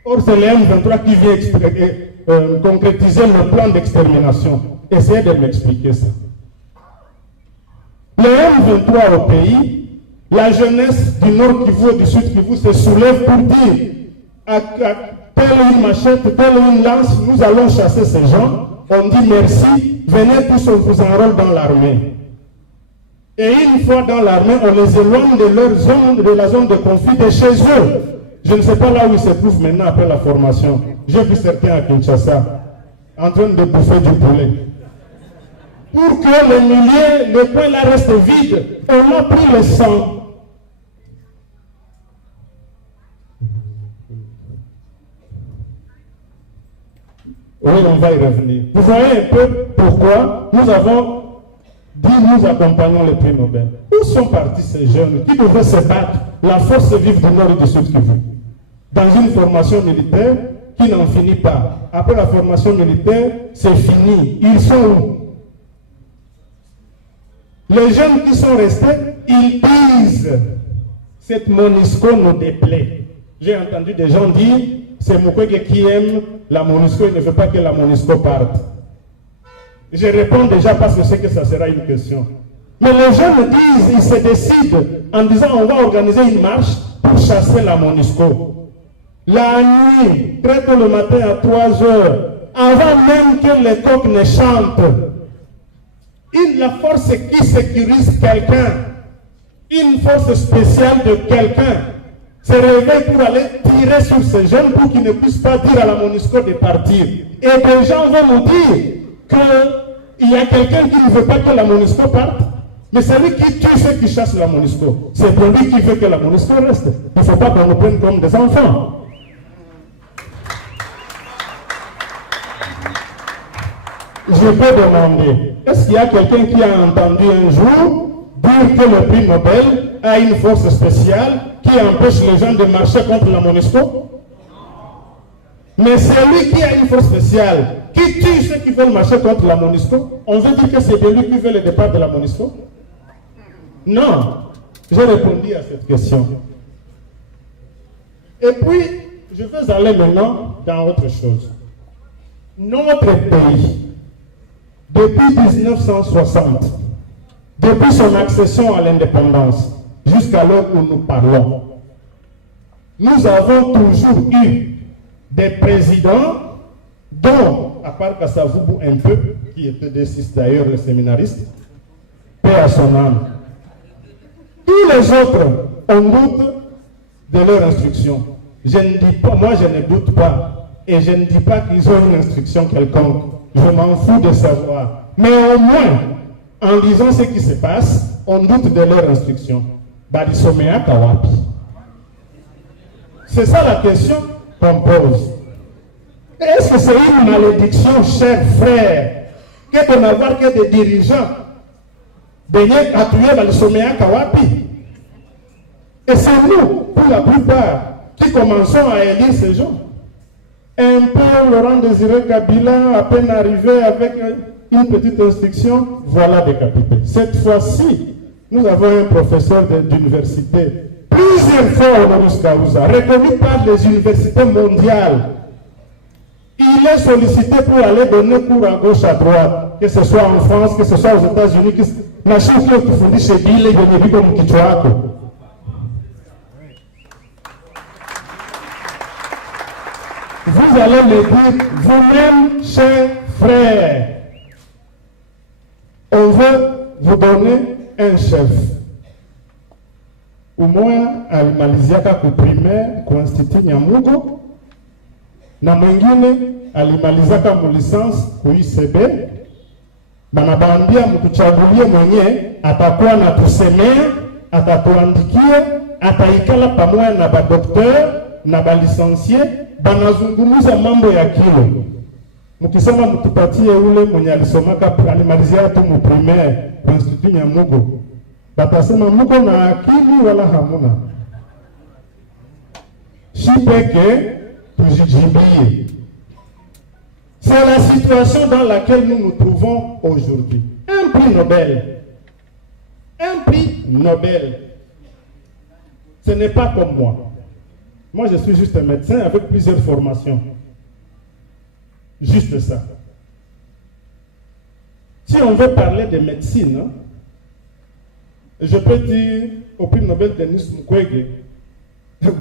Or, c'est le M23 qui vient concrétiser le plan d'extermination. Essayez de m'expliquer ça. Le M23 au pays, la jeunesse du Nord Kivu et du Sud Kivu se soulève pour dire à telle une machette, telle une lance, nous allons chasser ces gens. On dit merci, venez tous, on vous enrôle dans l'armée. Et une fois dans l'armée, on les éloigne de leur zone, de la zone de conflit de chez eux. Je ne sais pas là où ils se trouvent maintenant après la formation. J'ai vu certains à Kinshasa en train de bouffer du poulet. pour que le coin là reste vide, on a pris le sang. Oui, on va y revenir. Vous voyez un peu pourquoi nous avons dit nous accompagnons le prix Nobel. Où sont partis ces jeunes qui devaient se battre, la force vive du Nord et du Sud Kivu, dans une formation militaire qui n'en finit pas. Après la formation militaire, c'est fini. Ils sont où? Les jeunes qui sont restés, ils disent cette MONUSCO nous déplaît. J'ai entendu des gens dire c'est Mukwege qui aime la MONUSCO, il ne veut pas que la MONUSCO parte. Je réponds déjà parce que je sais que ça sera une question. Mais les jeunes disent, ils se décident en disant on va organiser une marche pour chasser la MONUSCO. La nuit, très tôt le matin à 3 heures, avant même que les coqs ne chantent, la force qui sécurise quelqu'un, une force spéciale de quelqu'un, se réveille pour aller tirer sur ces jeunes pour qu'ils ne puissent pas dire à la MONUSCO de partir. Et des gens vont nous dire qu'il y a quelqu'un qui ne veut pas que la MONUSCO parte, mais c'est lui qui tue ceux qui chassent la MONUSCO. C'est pour lui qui veut que la MONUSCO reste. Il ne faut pas qu'on nous prenne comme des enfants. Je peux demander, est-ce qu'il y a quelqu'un qui a entendu un jour dire que le prix Nobel a une force spéciale qui empêche les gens de marcher contre la MONUSCO? Mais c'est lui qui a une force spéciale qui tue ceux qui veulent marcher contre la MONUSCO. On veut dire que c'est de lui qui veut le départ de la MONUSCO? Non. J'ai répondu à cette question. Et puis, je vais aller maintenant dans autre chose. Notre pays, depuis 1960, depuis son accession à l'indépendance, jusqu'à l'heure où nous parlons, nous avons toujours eu des présidents dont, à part Kasavubu un peu, qui était décisif d'ailleurs, le séminariste, paix à son âme. Tous les autres, on doute de leur instruction. Je ne dis pas, moi je ne doute pas, et je ne dis pas qu'ils ont une instruction quelconque. Je m'en fous de savoir. Mais au moins, en lisant ce qui se passe, on doute de leur instruction. Badisomea Kawapi. C'est ça la question qu'on pose. Est-ce que c'est une malédiction, chers frères, que de n'avoir que des dirigeants venir appuyer Badisomea Kawapi? Et c'est nous, pour la plupart, qui commençons à élire ces gens. Un peu Laurent Désiré Kabila, à peine arrivé avec une petite instruction, voilà décapité. Cette fois-ci, nous avons un professeur d'université, plusieurs fois Honoris Causa, reconnu par les universités mondiales. Il est sollicité pour aller donner cours à gauche, à droite, que ce soit en France, que ce soit aux États-Unis, que la chose que vous faites chez Bill et de comme Kichwako. Vous allez le dire vous-même, chers frères. On veut vous donner un chef. Au moins, alimaliziaka ku primaire, ku institut Nyamugo, na mwingine alimalizaka mu licence ku ICB, banabambia mtuchagulie mwenye atakuwa na tusemea, atatuandikia, ataikala pamoja na badokteur na balisensie, banazungumuza mambo ya kilo. Mkisema mtupatie ule mwenye alisomaka alimalizia tu mu primaire ku institut Nyamugo, batasema muko na akili wala hamuna. Shipeke tujijibie. C'est la situation dans laquelle nous nous trouvons aujourd'hui. Un prix Nobel. Un prix Nobel. Ce n'est pas comme moi. Moi, je suis juste un médecin avec plusieurs formations. Juste ça. Si on veut parler de médecine, hein, je peux dire au prix Nobel Denis Mukwege,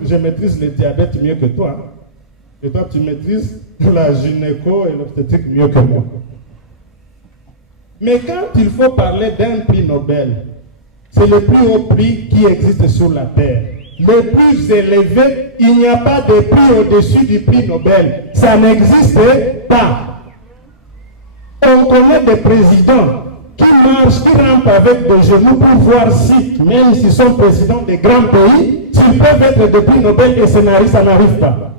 je maîtrise le diabète mieux que toi. Hein. Et toi, tu maîtrises la gynéco et l'obstétrique mieux que moi. Mais quand il faut parler d'un prix Nobel, c'est le plus haut prix qui existe sur la Terre. Le plus élevé, il n'y a pas de prix au-dessus du prix Nobel. Ça n'existe pas. On connaît des présidents qui marchent, qui rampent avec des genoux pour voir si, même s'ils sont présidents des grands pays, s'ils peuvent être des prix Nobel et ça n'arrive pas.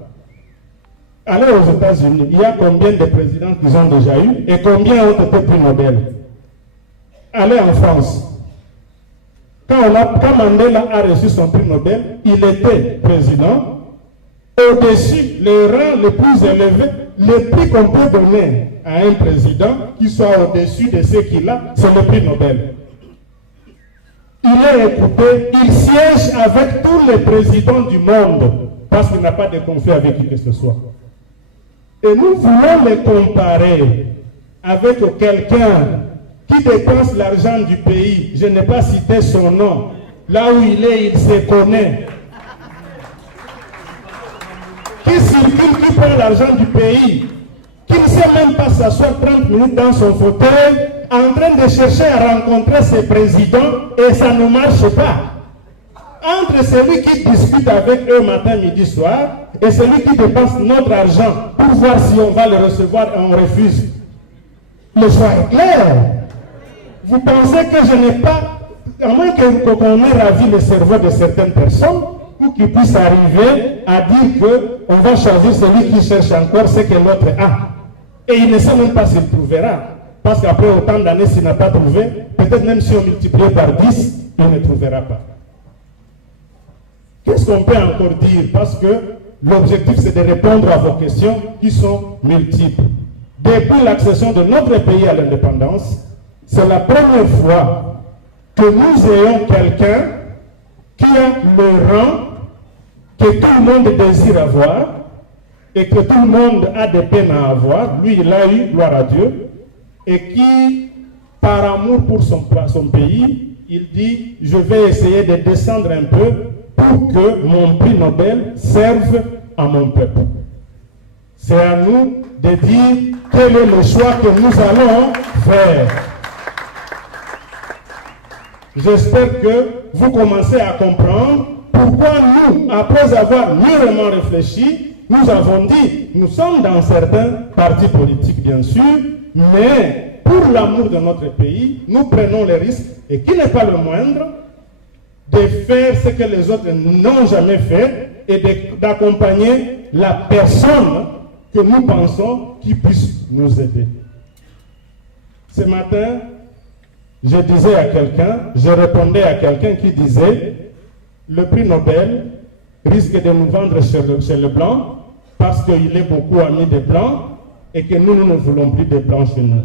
Allez aux États-Unis, il y a combien de présidents qu'ils ont déjà eu et combien ont été prix Nobel? Allez en France. Quand Mandela a reçu son prix Nobel, il était président. Au-dessus, les rangs les plus élevés, le prix qu'on peut donner à un président qui soit au-dessus de ce qu'il a, c'est le prix Nobel. Il est écouté, il siège avec tous les présidents du monde parce qu'il n'a pas de conflit avec qui que ce soit. Et nous voulons les comparer avec quelqu'un qui dépense l'argent du pays. Je n'ai pas cité son nom. Là où il est, il se connaît. Qui circule, qui prend l'argent du pays, qui ne sait même pas s'asseoir 30 minutes dans son fauteuil, en train de chercher à rencontrer ses présidents, et ça ne marche pas. Entre celui qui discute avec eux matin, midi, soir, et celui qui dépense notre argent pour voir si on va le recevoir et on refuse, le choix est clair. Vous pensez que je n'ai pas, à moins qu'on ait ravi le cerveau de certaines personnes, ou qu'il puisse arriver à dire qu'on va choisir celui qui cherche encore ce que l'autre a. Et il ne sait même pas s'il trouvera. Parce qu'après autant d'années, s'il n'a pas trouvé, peut-être même si on multiplie par 10, il ne trouvera pas. Qu'est-ce qu'on peut encore dire? Parce que l'objectif, c'est de répondre à vos questions qui sont multiples. Depuis l'accession de notre pays à l'indépendance, c'est la première fois que nous ayons quelqu'un qui a le rang que tout le monde désire avoir et que tout le monde a des peines à avoir. Lui, il a eu, gloire à Dieu, et qui, par amour pour son pays, il dit, je vais essayer de descendre un peu pour que mon prix Nobel serve à mon peuple. C'est à nous de dire quel est le choix que nous allons faire. J'espère que vous commencez à comprendre pourquoi nous, après avoir mûrement réfléchi, nous avons dit, nous sommes dans certains partis politiques bien sûr, mais pour l'amour de notre pays, nous prenons le risque, et qui n'est pas le moindre, de faire ce que les autres n'ont jamais fait et d'accompagner la personne que nous pensons qui puisse nous aider. Ce matin, je disais à quelqu'un, je répondais à quelqu'un qui disait, le prix Nobel risque de nous vendre chez le blanc parce qu'il est beaucoup ami des blancs et que nous ne voulons plus des blancs chez nous.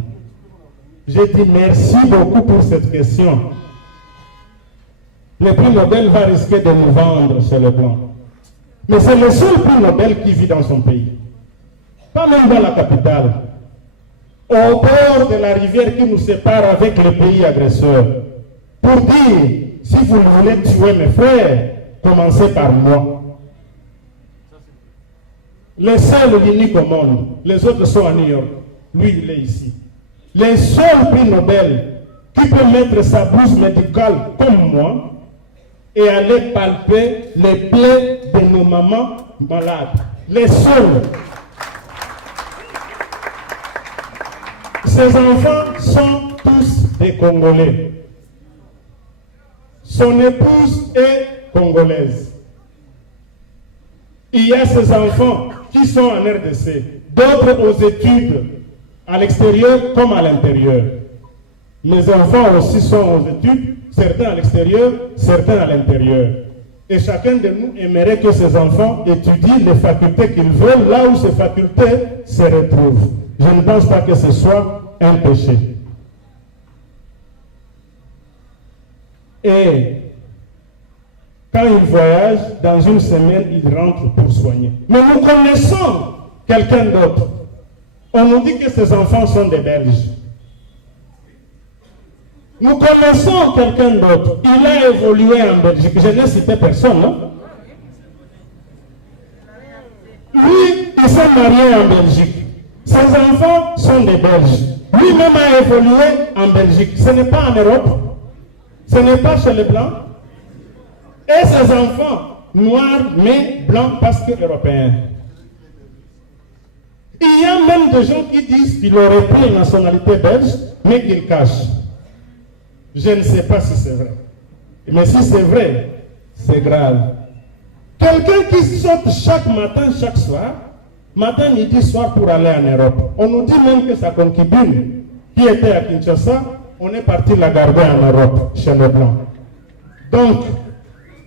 J'ai dit merci beaucoup pour cette question. Le prix Nobel va risquer de nous vendre chez le blanc. Mais c'est le seul prix Nobel qui vit dans son pays. Pas même dans la capitale. Au bord de la rivière qui nous sépare avec le pays agresseur. Pour dire, si vous voulez tuer mes frères, commencez par moi. Le seul unique au monde, les autres sont à New York. Lui, il est ici. Le seul prix Nobel qui peut mettre sa blouse médicale comme moi et aller palper les plaies de nos mamans malades. Les seuls. Ces enfants sont tous des Congolais. Son épouse est congolaise. Il y a ces enfants qui sont en RDC, d'autres aux études à l'extérieur comme à l'intérieur. Mes enfants aussi sont aux études, certains à l'extérieur, certains à l'intérieur. Et chacun de nous aimerait que ces enfants étudient les facultés qu'ils veulent, là où ces facultés se retrouvent. Je ne pense pas que ce soit un péché. Et quand ils voyagent, dans une semaine, ils rentrent pour soigner. Mais nous connaissons quelqu'un d'autre. On nous dit que ces enfants sont des Belges. Nous connaissons quelqu'un d'autre. Il a évolué en Belgique. Je n'ai cité personne, non? Lui, il s'est marié en Belgique. Ses enfants sont des Belges. Lui-même a évolué en Belgique. Ce n'est pas en Europe. Ce n'est pas chez les Blancs. Et ses enfants, noirs, mais blancs parce que européens. Il y a même des gens qui disent qu'il aurait pris une nationalité belge, mais qu'il cache. Je ne sais pas si c'est vrai. Mais si c'est vrai, c'est grave. Quelqu'un qui saute chaque matin, chaque soir, matin, midi, soir pour aller en Europe. On nous dit même que sa concubine, qui était à Kinshasa, on est parti la garder en Europe, chez les Blancs. Donc,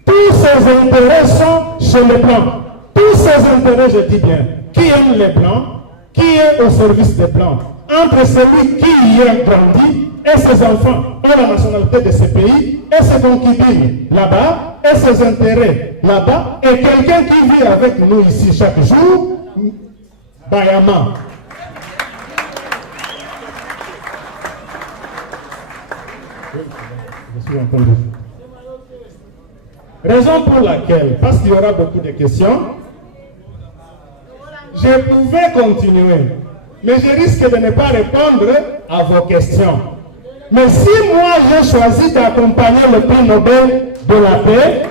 tous ces intérêts sont chez les Blancs. Tous ces intérêts, je dis bien, qui aime les Blancs, qui est au service des Blancs, entre celui qui y a grandi et ses enfants ont la nationalité de ce pays, et ses concubines là-bas, et ses intérêts là-bas, et quelqu'un qui vit avec nous ici chaque jour, Bayama. Je suis entendu. Raison pour laquelle, parce qu'il y aura beaucoup de questions, je pouvais continuer, mais je risque de ne pas répondre à vos questions. Mais si moi j'ai choisi d'accompagner le prix Nobel de la paix,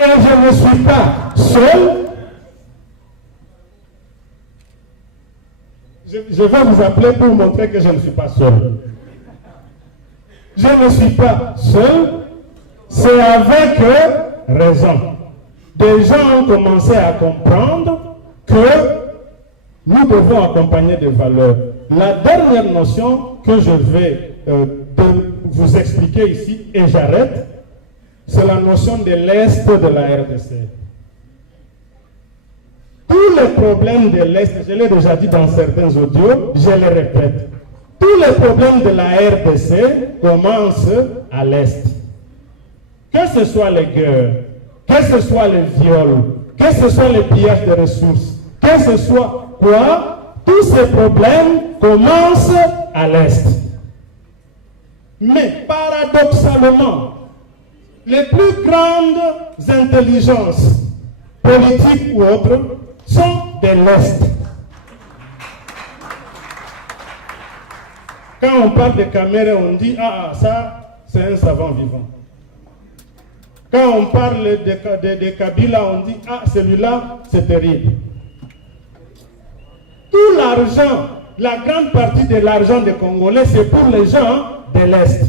et je ne suis pas seul, je vais vous appeler pour montrer que je ne suis pas seul. Je ne suis pas seul, c'est avec raison. Des gens ont commencé à comprendre que nous devons accompagner des valeurs. La dernière notion que je vais vous expliquer ici, et j'arrête, c'est la notion de l'Est de la RDC. Tous les problèmes de l'Est, je l'ai déjà dit dans certains audios, je les répète, tous les problèmes de la RDC commencent à l'Est. Que ce soit les guerres, que ce soit les viols, que ce soit les pillages de ressources, que ce soit quoi, tous ces problèmes commencent à l'Est. Mais paradoxalement, les plus grandes intelligences politiques ou autres sont de l'Est. Quand on parle de Caméré, on dit « Ah, ça, c'est un savant vivant ». Quand on parle de Kabila, on dit « Ah, celui-là, c'est terrible ». Tout l'argent, la grande partie de l'argent des Congolais, c'est pour les gens de l'Est.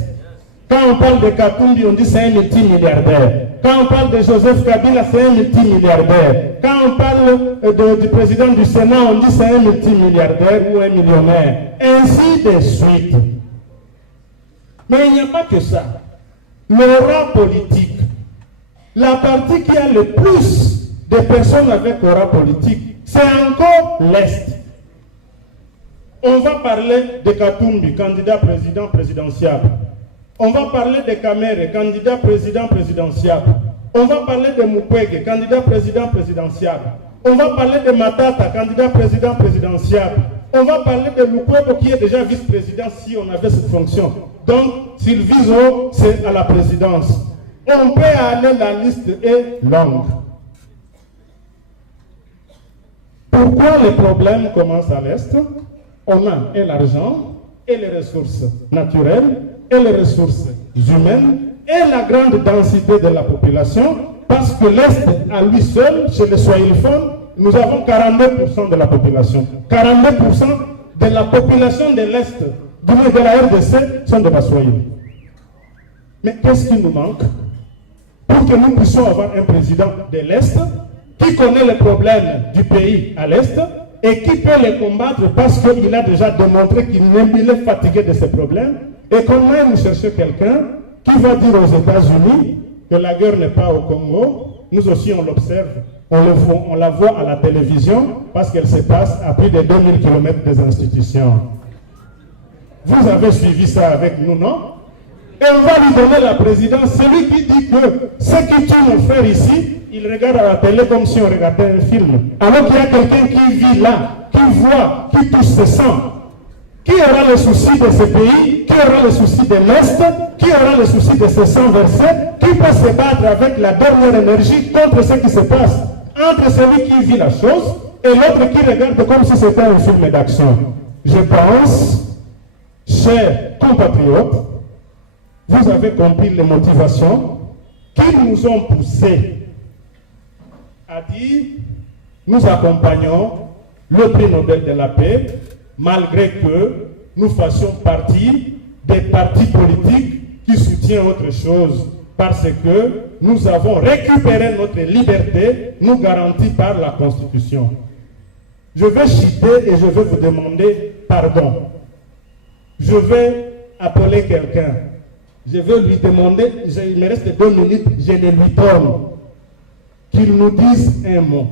Quand on parle de Katumbi, on dit c'est un multimilliardaire. Quand on parle de Joseph Kabila, c'est un multimilliardaire. Quand on parle du président du Sénat, on dit c'est un multimilliardaire ou un millionnaire. Ainsi de suite. Mais il n'y a pas que ça. L'aura politique, la partie qui a le plus de personnes avec aura politique, c'est encore l'Est. On va parler de Katumbi, candidat présidentiable. On va parler de Kamere, candidat présidentiable. On va parler de Mukwege, candidat présidentiable. On va parler de Matata, candidat présidentiable. On va parler de Lukwebo qui est déjà vice-président si on avait cette fonction. Donc, Sylvizo, c'est à la présidence. On peut aller, la liste est longue. Pourquoi les problèmes commencent à l'Est? On a et l'argent, et les ressources naturelles, et les ressources humaines, et la grande densité de la population, parce que l'Est, à lui seul, chez les Swahilophones, nous avons 42% de la population. 42% de la population de l'Est, de la RDC, sont des Swahili. Mais qu'est-ce qui nous manque pour que nous puissions avoir un président de l'Est qui connaît les problèmes du pays à l'Est et qui peut les combattre parce qu'il a déjà démontré qu'il est fatigué de ces problèmes, et qu'on aille nous chercher quelqu'un qui va dire aux États-Unis que la guerre n'est pas au Congo. Nous aussi on l'observe, on la voit à la télévision parce qu'elle se passe à plus de 2000 km des institutions. Vous avez suivi ça avec nous, non? Et on va lui donner la présidence. Celui qui dit que ce qui tue mon frère ici, il regarde à la télé comme si on regardait un film. Alors qu'il y a quelqu'un qui vit là, qui voit, qui touche ses sangs. Qui aura le souci de ce pays? Qui aura le souci de l'Est? Qui aura le souci de ce sang versé? Qui peut se battre avec la dernière énergie contre ce qui se passe entre celui qui vit la chose et l'autre qui regarde comme si c'était un film d'action? Je pense, chers compatriotes, vous avez compris les motivations qui nous ont poussés à dire nous accompagnons le prix Nobel de la paix, malgré que nous fassions partie des partis politiques qui soutient autre chose, parce que nous avons récupéré notre liberté, nous garantie par la Constitution. Je vais chuter et je vais vous demander pardon. Je vais appeler quelqu'un. Je vais lui demander, il me reste 2 minutes, je les lui donne, qu'il nous dise un mot.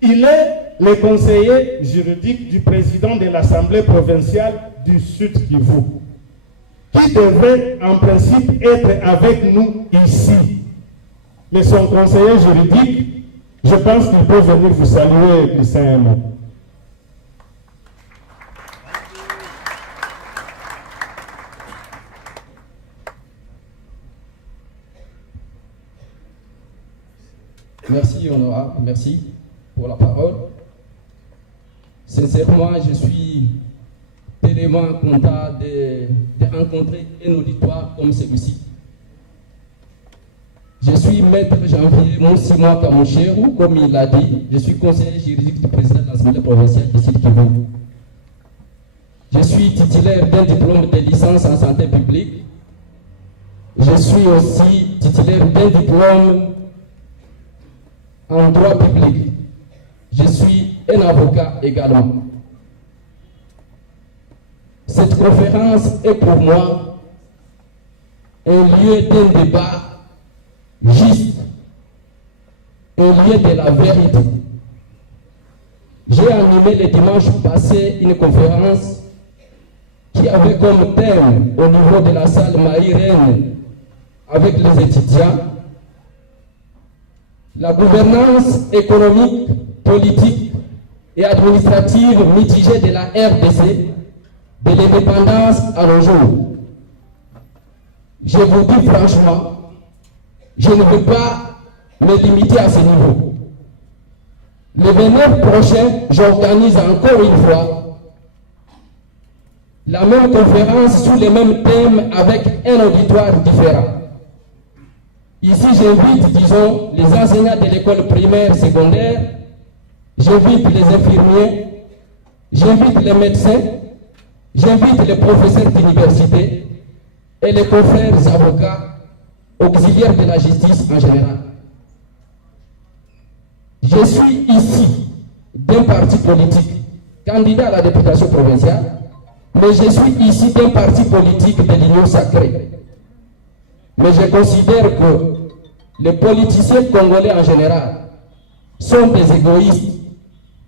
Il est le conseiller juridique du président de l'Assemblée provinciale du Sud Kivu, qui devait en principe être avec nous ici. Mais son conseiller juridique, je pense qu'il peut venir vous saluer et glisser un mot. Merci, honorable, merci pour la parole. Sincèrement, je suis tellement content de rencontrer un auditoire comme celui-ci. Je suis maître Janvier Monsimoa Kamoucherou, comme il l'a dit. Je suis conseiller juridique du président de l'Assemblée provinciale de Sud Kivu. Je suis titulaire d'un diplôme de licence en santé publique. Je suis aussi titulaire d'un diplôme en droit public. Je suis un avocat également. Cette conférence est pour moi un lieu d'un débat juste, un lieu de la vérité. J'ai animé le dimanche passé une conférence qui avait comme thème au niveau de la salle Marie-Reine avec les étudiants la gouvernance économique, politique et administrative mitigée de la RDC, de l'indépendance à nos jours. Je vous dis franchement, je ne peux pas me limiter à ce niveau. Le 29 prochain, j'organise encore une fois la même conférence sous les mêmes thèmes avec un auditoire différent. Ici, j'invite, disons, les enseignants de l'école primaire, secondaire, j'invite les infirmiers, j'invite les médecins, j'invite les professeurs d'université et les confrères avocats auxiliaires de la justice en général. Je suis ici d'un parti politique, candidat à la députation provinciale, mais je suis ici d'un parti politique de l'Union sacrée. Mais je considère que les politiciens congolais en général sont des égoïstes.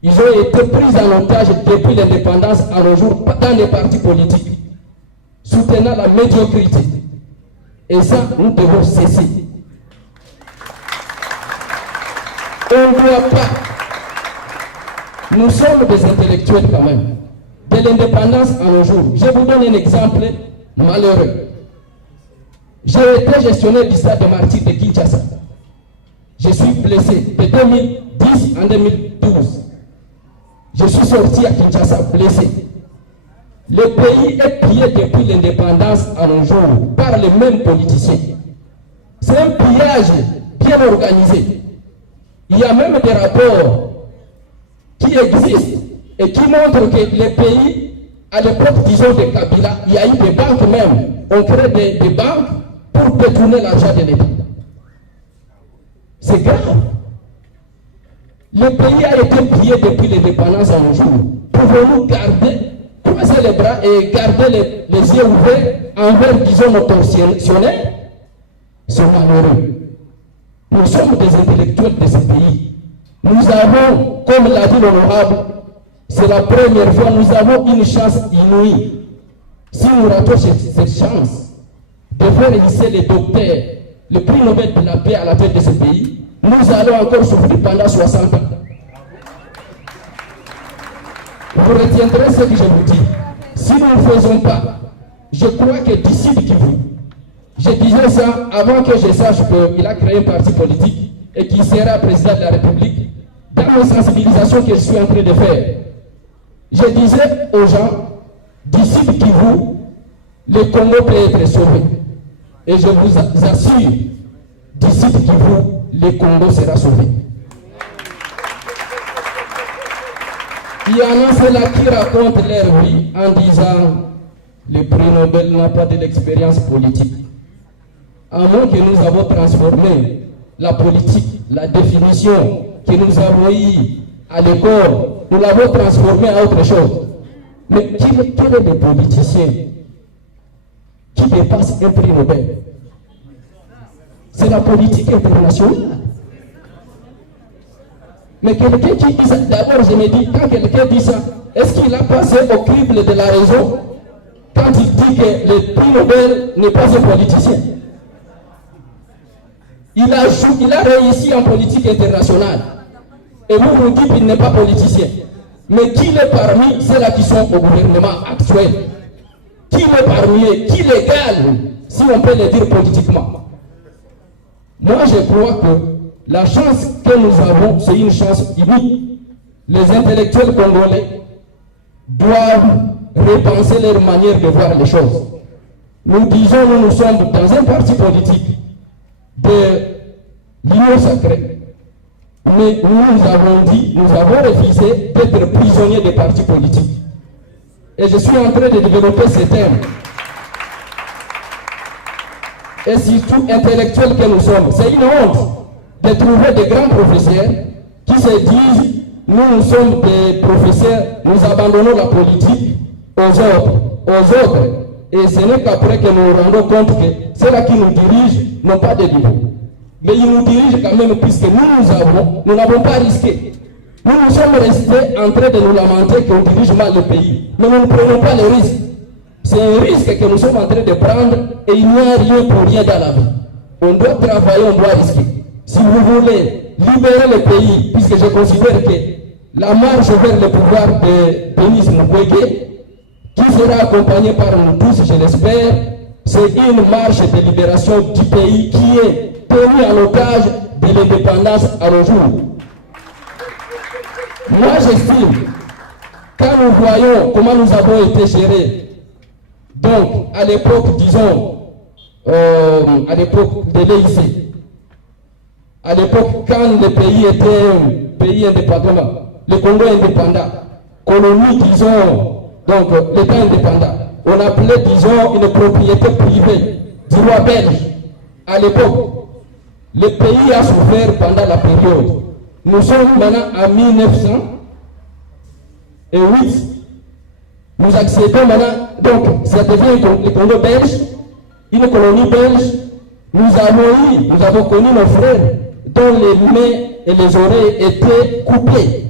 Ils ont été pris en otage depuis l'indépendance à nos jours dans les partis politiques, soutenant la médiocrité. Et ça, nous devons cesser. On ne doit pas. Nous sommes des intellectuels quand même. De l'indépendance à nos jours. Je vous donne un exemple malheureux. J'ai été gestionnaire du stade de martyrs de Kinshasa. Je suis blessé de 2010 en 2012. Je suis sorti à Kinshasa blessé. Le pays est pillé depuis l'indépendance à nos jours par les mêmes politiciens. C'est un pillage bien organisé. Il y a même des rapports qui existent et qui montrent que le pays, à l'époque, disons, de Kabila, il y a eu des banques même. On crée des banques pour détourner l'argent de l'État. C'est grave. Le pays a été pillé depuis l'indépendance à nos jours. Pouvons-nous croiser les bras et garder les yeux ouverts envers, disons, nos tortionnaires? C'est malheureux. Nous sommes des intellectuels de ce pays. Nous avons, comme l'a dit l'honorable, c'est la première fois, nous avons une chance inouïe. Si nous ratons cette chance de faire ici les docteurs, le prix Nobel de la paix à la tête de ce pays, nous allons encore souffrir pendant 60 ans. Vous retiendrez ce que je vous dis. Si nous ne faisons pas, je crois que d'ici le Kivu, je disais ça avant que je sache qu'il a créé un parti politique et qu'il sera président de la République. Dans les sensibilisations que je suis en train de faire, je disais aux gens, d'ici le Kivu, le Congo peut être sauvé. Et je vous assure, d'ici le Kivu, le Congo sera sauvé. Il y en a ceux-là qui racontent leur vie en disant le prix Nobel n'a pas de l'expérience politique. À moins que nous avons transformé la politique, la définition que nous avons eue à l'école, nous l'avons transformée en autre chose. Mais quel est le politicien qui dépasse un prix Nobel? C'est la politique internationale. Mais quelqu'un qui dit ça, d'abord je me dis, quand quelqu'un dit ça, est-ce qu'il a passé au crible de la raison quand il dit que le prix Nobel n'est pas un politicien? Il a réussi en politique internationale. Et vous vous dites qu'il n'est pas politicien. Mais qui est parmi ceux-là qui sont au gouvernement actuel? Qui est parmi eux? Qui l'égale, si on peut le dire politiquement? Moi, je crois que la chance que nous avons, c'est une chance unique. Les intellectuels congolais doivent repenser leur manière de voir les choses. Nous disons, nous sommes dans un parti politique de l'Union sacrée, mais nous avons refusé d'être prisonniers des partis politiques. Et je suis en train de développer ces thèmes. Et surtout intellectuels que nous sommes. C'est une honte de trouver des grands professeurs qui se disent, nous sommes des professeurs, nous abandonnons la politique aux autres. Et ce n'est qu'après que nous nous rendons compte que ceux-là qui nous dirigent n'ont pas de niveau. Mais ils nous dirigent quand même puisque nous n'avons pas risqué. Nous sommes restés en train de nous lamenter qu'on dirige mal le pays. Mais nous ne prenons pas le risque. C'est un risque que nous sommes en train de prendre et il n'y a rien pour rien dans la vie. On doit travailler, on doit risquer. Si vous voulez libérer le pays, puisque je considère que la marche vers le pouvoir de Denis Mukwege, qui sera accompagnée par nous tous, je l'espère, c'est une marche de libération du pays qui est tenue en otage de l'indépendance à nos jours. Moi, j'estime, quand nous voyons comment nous avons été gérés, donc à l'époque, disons, à l'époque de l'EIC, à l'époque quand le pays était un pays indépendant, le Congo indépendant, colonie, disons, donc l'État indépendant, on appelait, disons, une propriété privée du roi belge. À l'époque, le pays a souffert pendant la période. Nous sommes maintenant en 1908. Nous accédons maintenant, donc ça devient le Congo belge, une colonie belge. Nous avons connu nos frères dont les mains et les oreilles étaient coupées.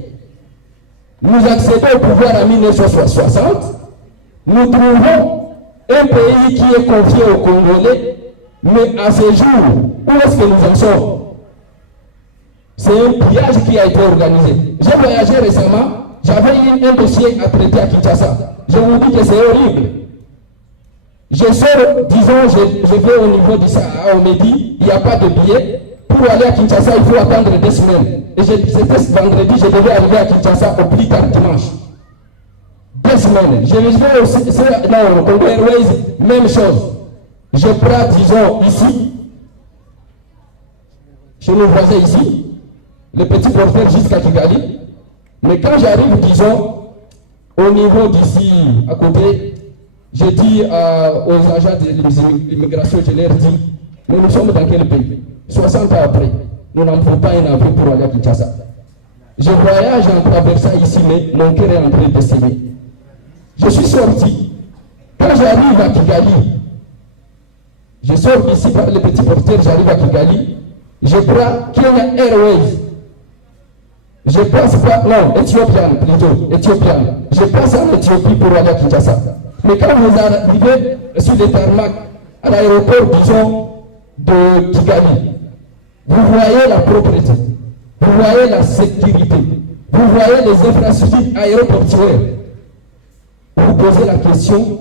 Nous accédons au pouvoir en 1960. Nous trouvons un pays qui est confié aux Congolais, mais à ce jour, où est-ce que nous en sommes? C'est un pillage qui a été organisé. J'ai voyagé récemment, j'avais eu un dossier à traiter à Kinshasa. Je vous dis que c'est horrible. Je sors, disons, je vais au niveau du Sahara, on me dit, il n'y a pas de billet. Pour aller à Kinshasa, il faut attendre 2 semaines. Et c'était ce vendredi, je devais arriver à Kinshasa au plus tard dimanche. 2 semaines. Je vais aussi, non, Congo Airways, même chose. Je prends, disons, ici, chez nos voisins ici, le petit porteur jusqu'à Kigali. Mais quand j'arrive, disons, au niveau d'ici, à côté, je dis aux agents de l'immigration, je leur dis, mais nous sommes dans quel pays? 60 ans après, nous n'en pouvons pas un avion pour aller à Kinshasa. Je voyage en traversant ici, mais mon cœur est en train de saigner. Je suis sorti. Quand j'arrive à Kigali, je sors ici par le petit porteur, j'arrive à Kigali, je prends Kenya Airways. Je passe par, non, Éthiopienne plutôt, Éthiopienne. Je passe en Éthiopie pour aller à Kinshasa. Mais quand vous arrivez sur les tarmacs, à l'aéroport, disons, de Kigali, vous voyez la propreté, vous voyez la sécurité, vous voyez les infrastructures aéroportuaires. Vous posez la question,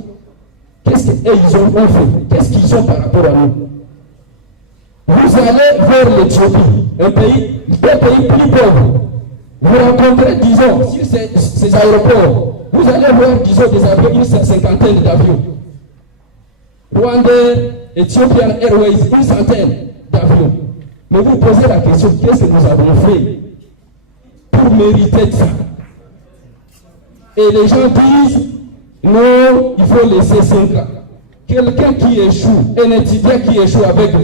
qu'est-ce qu'ils ont fait? Qu'est-ce qu'ils ont par rapport à nous? Vous allez vers l'Éthiopie, un pays plus pauvre. Vous rencontrez, disons, sur ces aéroports, vous allez voir, disons, des avions, une cinquantaine d'avions. Rwanda, Ethiopian Airways, une centaine d'avions. Mais vous posez la question, qu'est-ce que nous avons fait pour mériter ça? Et les gens disent, Non, il faut laisser 5 ans. Quelqu'un qui échoue, un étudiant qui échoue avec 20%,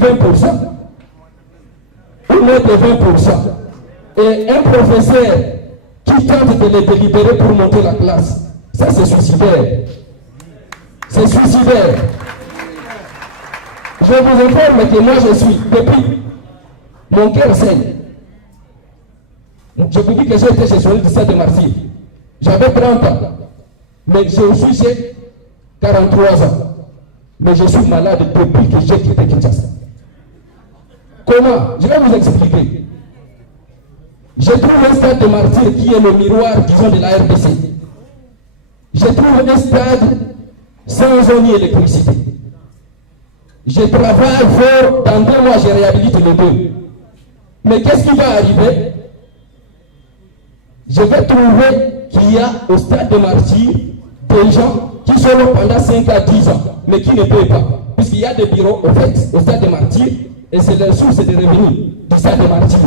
ou moins de 20%, et un professeur qui tente de les délibérer pour monter la classe, ça c'est suicidaire. C'est suicidaire. Je vous informe que moi je suis, depuis, mon cœur saigne. Je vous dis que j'ai été gestionnaire du stade de Martyrs. J'avais 30 ans, mais je suis chez 43 ans. Mais je suis malade depuis que j'ai quitté Kinshasa. Comment? Je vais vous expliquer. Je trouve un stade de Martyrs qui est le miroir, disons, de la RDC. Je trouve un stade sans eau ni électricité. Je travaille fort, dans 2 mois je réhabilite les 2. Mais qu'est-ce qui va arriver? Je vais trouver qu'il y a au stade de Martyrs des gens qui sont là pendant 5 à 10 ans, mais qui ne payent pas. Puisqu'il y a des bureaux au fait au stade de Martyrs et c'est la source de revenus du stade de Martyrs.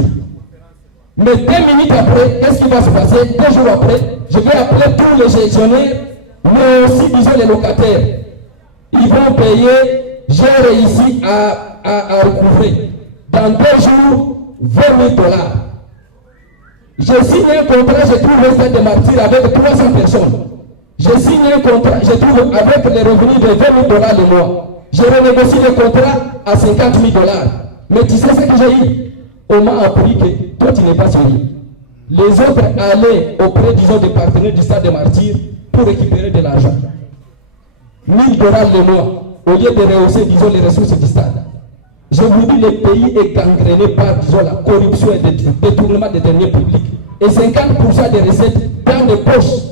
Mais 2 minutes après, qu'est-ce qui va se passer? 2 jours après, je vais appeler tous les gestionnaires, mais aussi, disons, les locataires. Ils vont payer. J'ai réussi à recouvrer dans 2 jours 20 000 $. J'ai signé un contrat, je trouve un stade de Martyrs avec 300 personnes. J'ai signé un contrat, je trouve avec les revenus de 20 000 $ le mois. J'ai renégocié le contrat à 50 000 $. Mais tu sais ce que j'ai eu? On m'a appris que toi tu n'es pas sérieux. Les autres allaient auprès, disons, des partenaires du stade de Martyrs pour récupérer de l'argent. 1 000 $ le mois, au lieu de rehausser, disons, les ressources du stade. Je vous dis, le pays est gangréné par, disons, la corruption et le détournement des deniers publics. Et 50% des recettes dans les poches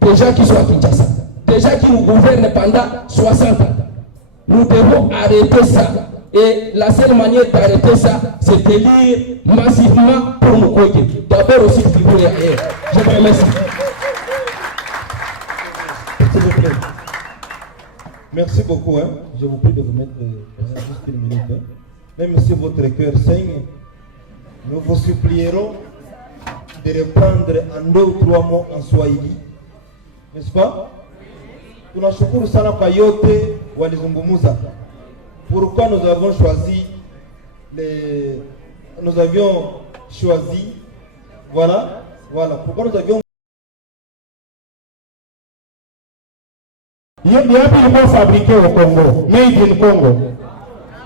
des gens qui sont à Kinshasa, des gens qui nous gouvernent pendant 60 ans. Nous devons arrêter ça. Et la seule manière d'arrêter ça, c'est d'élire massivement pour nous coller. D'abord aussi pour et ailleurs. Je vous remercie. S'il vous plaît. Merci beaucoup. Je vous prie de vous mettre juste 1 minute. Même si votre cœur saigne, nous vous supplierons de reprendre en 2 ou 3 mots en Swahili. N'est-ce pas? Tunashukuru sana kwa yote walizungumuza. Pourquoi nous avions choisi, voilà, pourquoi nous avions yapi ilikuwa fabriqué au Congo, made in Congo.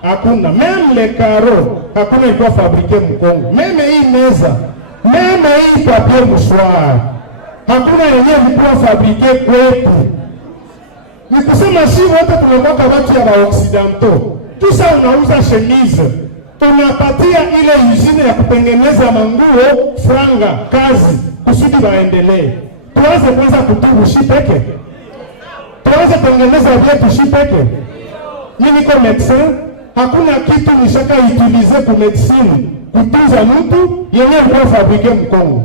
Hakuna, même les carreaux, hakuna ilikuwa fabriqué au Congo. Même hii meza, même hii papier mouchoir, hakuna yenyewe ilikuwa fabriqué kwetu. Ni kusema si wote tunamwaka watu ya Occidentaux. Kisa unauza chemise, tunapatia ile usine ya kutengeneza manguo franga kazi kusudi waendelee. Tuanze kwanza kutubu shi peke. Tuanze kutengeneza vyetu shi peke. Mimi niko medecin, hakuna kitu nishaka utilize ku medicine kutunza mtu yenyewe kwa fabrike Mkongo.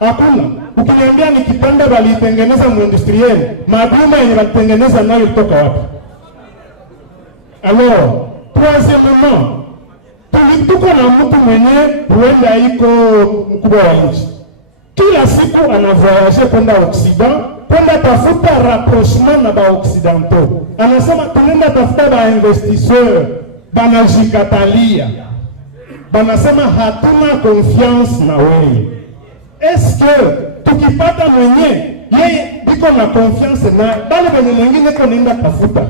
Hakuna. Ukiniambia ni kitanda walitengeneza muindustriel, maduma yenye walitengeneza nayo kutoka wapi? Alors, troisièmement, tulituko na mtu mwenye huenda iko mkubwa wa nchi. Kila siku anavoyaje kwenda Occident, kwenda tafuta rapprochement na ba-Occidentaux. Anasema tunaenda tafuta ba-investisseur, banajikatalia. Banasema hatuna confiance na wewe. Est-ce que tukipata mwenye yeye biko na confiance na bale wenye mwingine kwa nenda tafuta,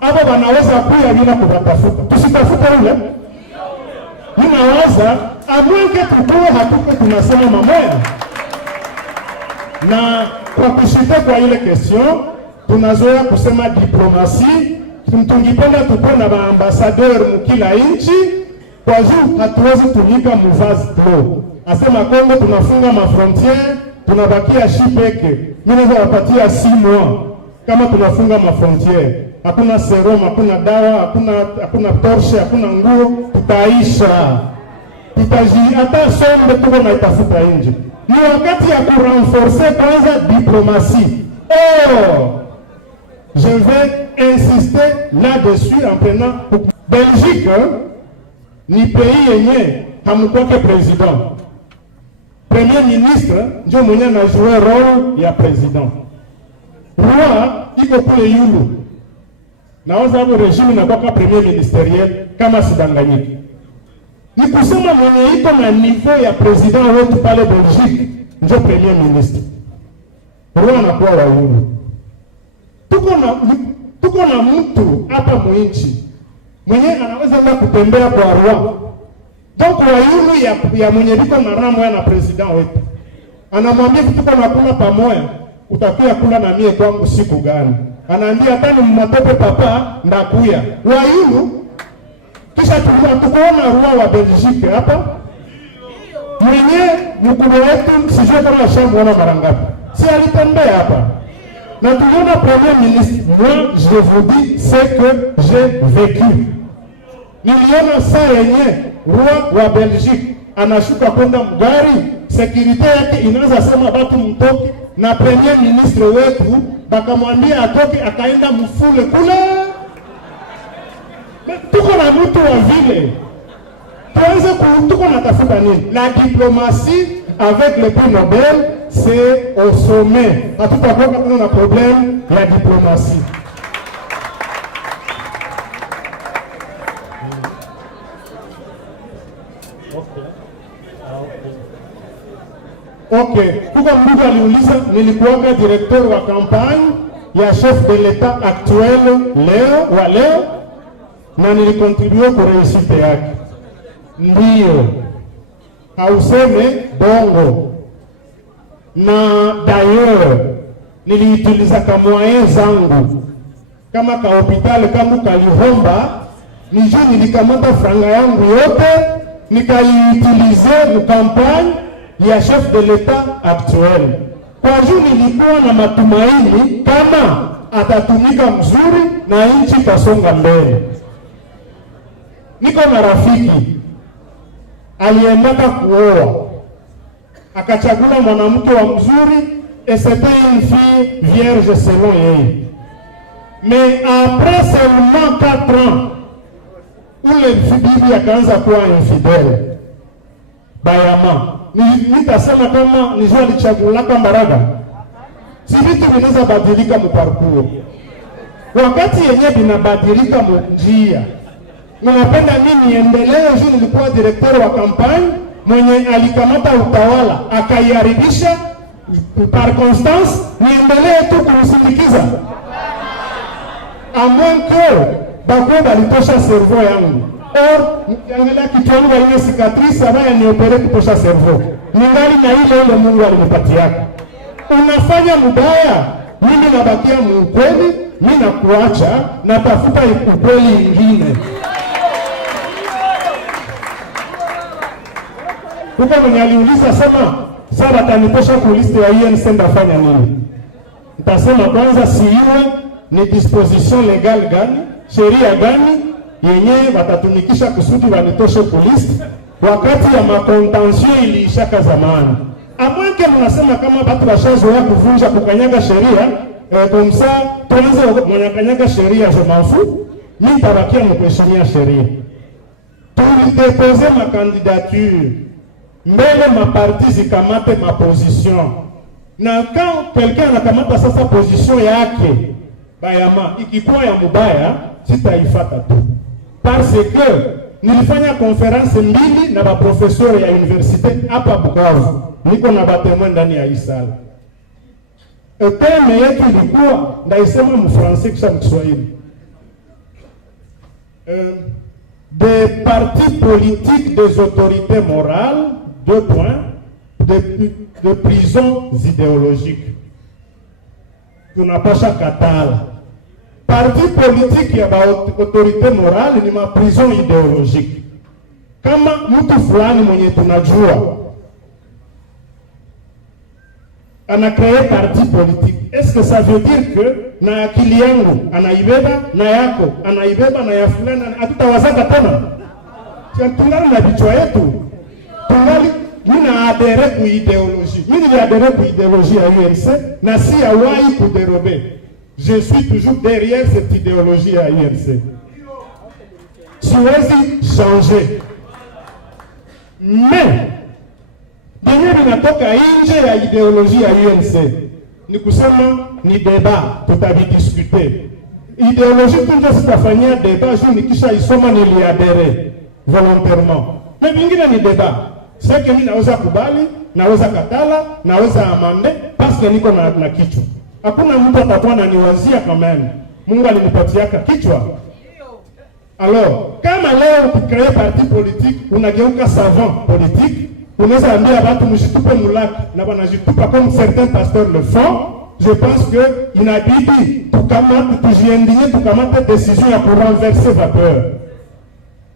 abo wanaweza kuya bila kutafuta? Tusitafuta ule. Ninawaza amwenge tukue hatuko tunasema mamoya. Na kwa kushite kwa ile question, tunazoea kusema diplomasi, tungipenda tukuwe na baambasadeur mkila inchi, kwa juu hatuwezi tumika muvazi tu. Asema Kongo tunafunga mafrontiere, tunabakia shipeke. Mimi naweza wapatia 6 mois kama tunafunga mafrontiere. Hakuna serum, hakuna dawa, hakuna torshe, hakuna nguo, tutaisha. Hata sombe tuko na itafuta nje. Ni wakati ya kurenforcer kwanza diplomasi. Oh, je vais insister là-dessus en prenant Belgique ni pays yenye hamkwake président. Premier ministre ndio mwenye anajua role ya président. roi iko kule yulu. Nawaza hapo regime na kwa premier ministeriel kama sidanganyiki. Ni kusema mwenye iko na niveau ya president wetu pale Belgique ndio premier ministre. Roi anakuwa wa yulu. Tuko na mtu hapa mwinchi mwenye anaweza enda kutembea kwa roi. Donc wa yulu ya mwenye liko na ramo ya na president wetu. Anamwambia tuko na kula pamoja, utakuja kula na mie kwangu siku gani? Anaambia tani mmatope papa ndakuya. Wa yulu kisha tukuona roi wa Belgique hapa. Mwenye mkubwa wetu sijui kama shamwona mara ngapi. Si alitembea hapa. Na tuliona premier ministre, moi je vous dis ce que j'ai vécu. Niliona saa yenye roi wa Belgique anashuka kwenda mgari, security yake inaanza sema watu mtoke, na premier ministre wetu bakamwambia atoke, akaenda mfule kule. Tuko na mtu wa vile. Tuko na tafuta nini? La diplomatie avec le prix Nobel, c'est au sommet. Hatutakuwa na problème ya diplomatie. Okay. Kuka mtu aliuliza, nilikuwa directeur wa campagne ya chef de l'État actuel leo na nilikontribue kwa réussite yake. Ndio. Hauseme bongo. Na d'ailleurs niliutiliza kama moyen zangu kama ka hospitali kama kalihomba, nijue nilikamata franga yangu yote nikaiutilize mu campagne ya chef de l'État actuel. Kwa juu nilikuwa na matumaini kama atatumika mzuri na nchi tasonga mbele. Niko na rafiki aliendaka kuoa, akachagula mwanamke wa mzuri, et c'était une fille vierge selon yeye. Mais après seulement 4 ans, ule bibi akaanza kuwa infidèle. Bayama, nitasema kama nijua alichagula kwa mbaraga. Si vitu vinaweza badilika muparcours. Wakati yenye binabadilika njia, ninapenda mimi niendelee. Juu nilikuwa directeur wa campagne mwenye alikamata utawala akaiharibisha, par constance niendelee tu kumsindikiza. A moins que bakwe balitosha cerveau yangu. Or nikiangalia kichwa yangu ile cicatrice ambayo niopere kutosha cerveau. Ningali na ile Mungu alinipatia. Unafanya mubaya, mimi nabakia mkweli, mimi nakuacha natafuta ukweli ingine. Kuka mwenye aliuliza sema sasa atanitosha ku liste ya INC ndafanya nini? Nitasema kwanza siwe ni disposition legal gani, sheria gani yenye watatumikisha kusudi wanitoshe ku liste wakati ya makontention iliishaka zamani. Amweke mnasema kama watu washazoea kuvunja kukanyaga sheria, kumsa tuanze mwenye kanyaga sheria je m'en fous, mimi tabakia mkuheshimia sheria. Tulidepose ma candidature mbele maparti zikamate ma position. Na quand quelqu'un anakamata sasa position yake, bayama ikikuwa ya mubaya sitaifata tu. Parce que nilifanya conference mbili na ba professeur ya université hapa Bukavu. Niko na batemoin ndani ya isala. Teme yetu ilikuwa ndaisema mfrancais kisha mkiswahili. Des partis politiques, des autorités morales, 2 points, de prisons idéologiques. Tunapasha katala. Parti politique ya autorité morale ni ma prison idéologique. Kama mtu fulani mwenye tunajua ana créé parti politique, est-ce que ça veut dire que na akili yangu anaibeba na yako anaibeba na ya fulani hatutawazaka tena? Tungali na vichwa yetu. Tungali mina adere ku idéologie. Mimi ni adere ku idéologie ya UNC na si ya wai ku dérober. Je suis toujours derrière cette idéologie à UNC. Siwezi changer. Mais yenye binatoka nje ya idéologie ya UNC ni kusema ni deba, tutavidiscute. Ideologie tunje sitafanyia deba, juu nikisha isoma niliadere volontairement. Mais vingine ni deba. Sasa mimi naweza kubali, naweza katala, naweza amande, parce que niko na kichwa. Hakuna mtu atakuwa ananiwazia kama mimi. Mungu alinipatiaka kichwa. Alors, kama leo ukicrée parti politique, unageuka savant politique, unaweza ambia watu mshitupe mulaki na wanajitupa comme certains pasteurs le font. Je pense que inabidi tukamate décision ya kurenverser vapeur.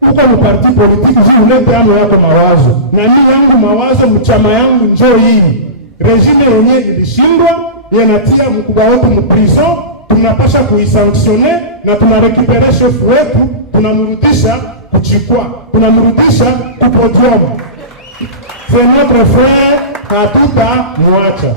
Uko mu parti politique, ulete amo yako mawazo. Na mimi yangu mawazo, mchama yangu njoo hii. Regime yenyewe ilishindwa, yanatia mkubwa wetu mu prison, tunapasha kuisanctionner na tunarekipere chef wetu, tunamrudisha kuchikwa, tunamrudisha ku podium. C'est notre frère, hatutamwacha.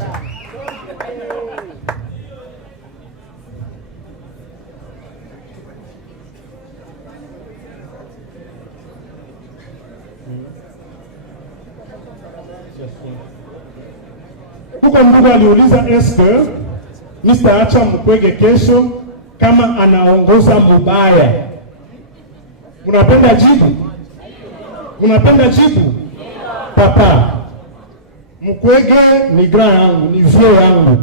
Huko ndugu aliuliza eske Mr. Acha Mukwege kesho kama anaongoza mubaya. Unapenda jibu? Unapenda jibu? Papa, Mukwege ni grand yangu, ni vieux yangu.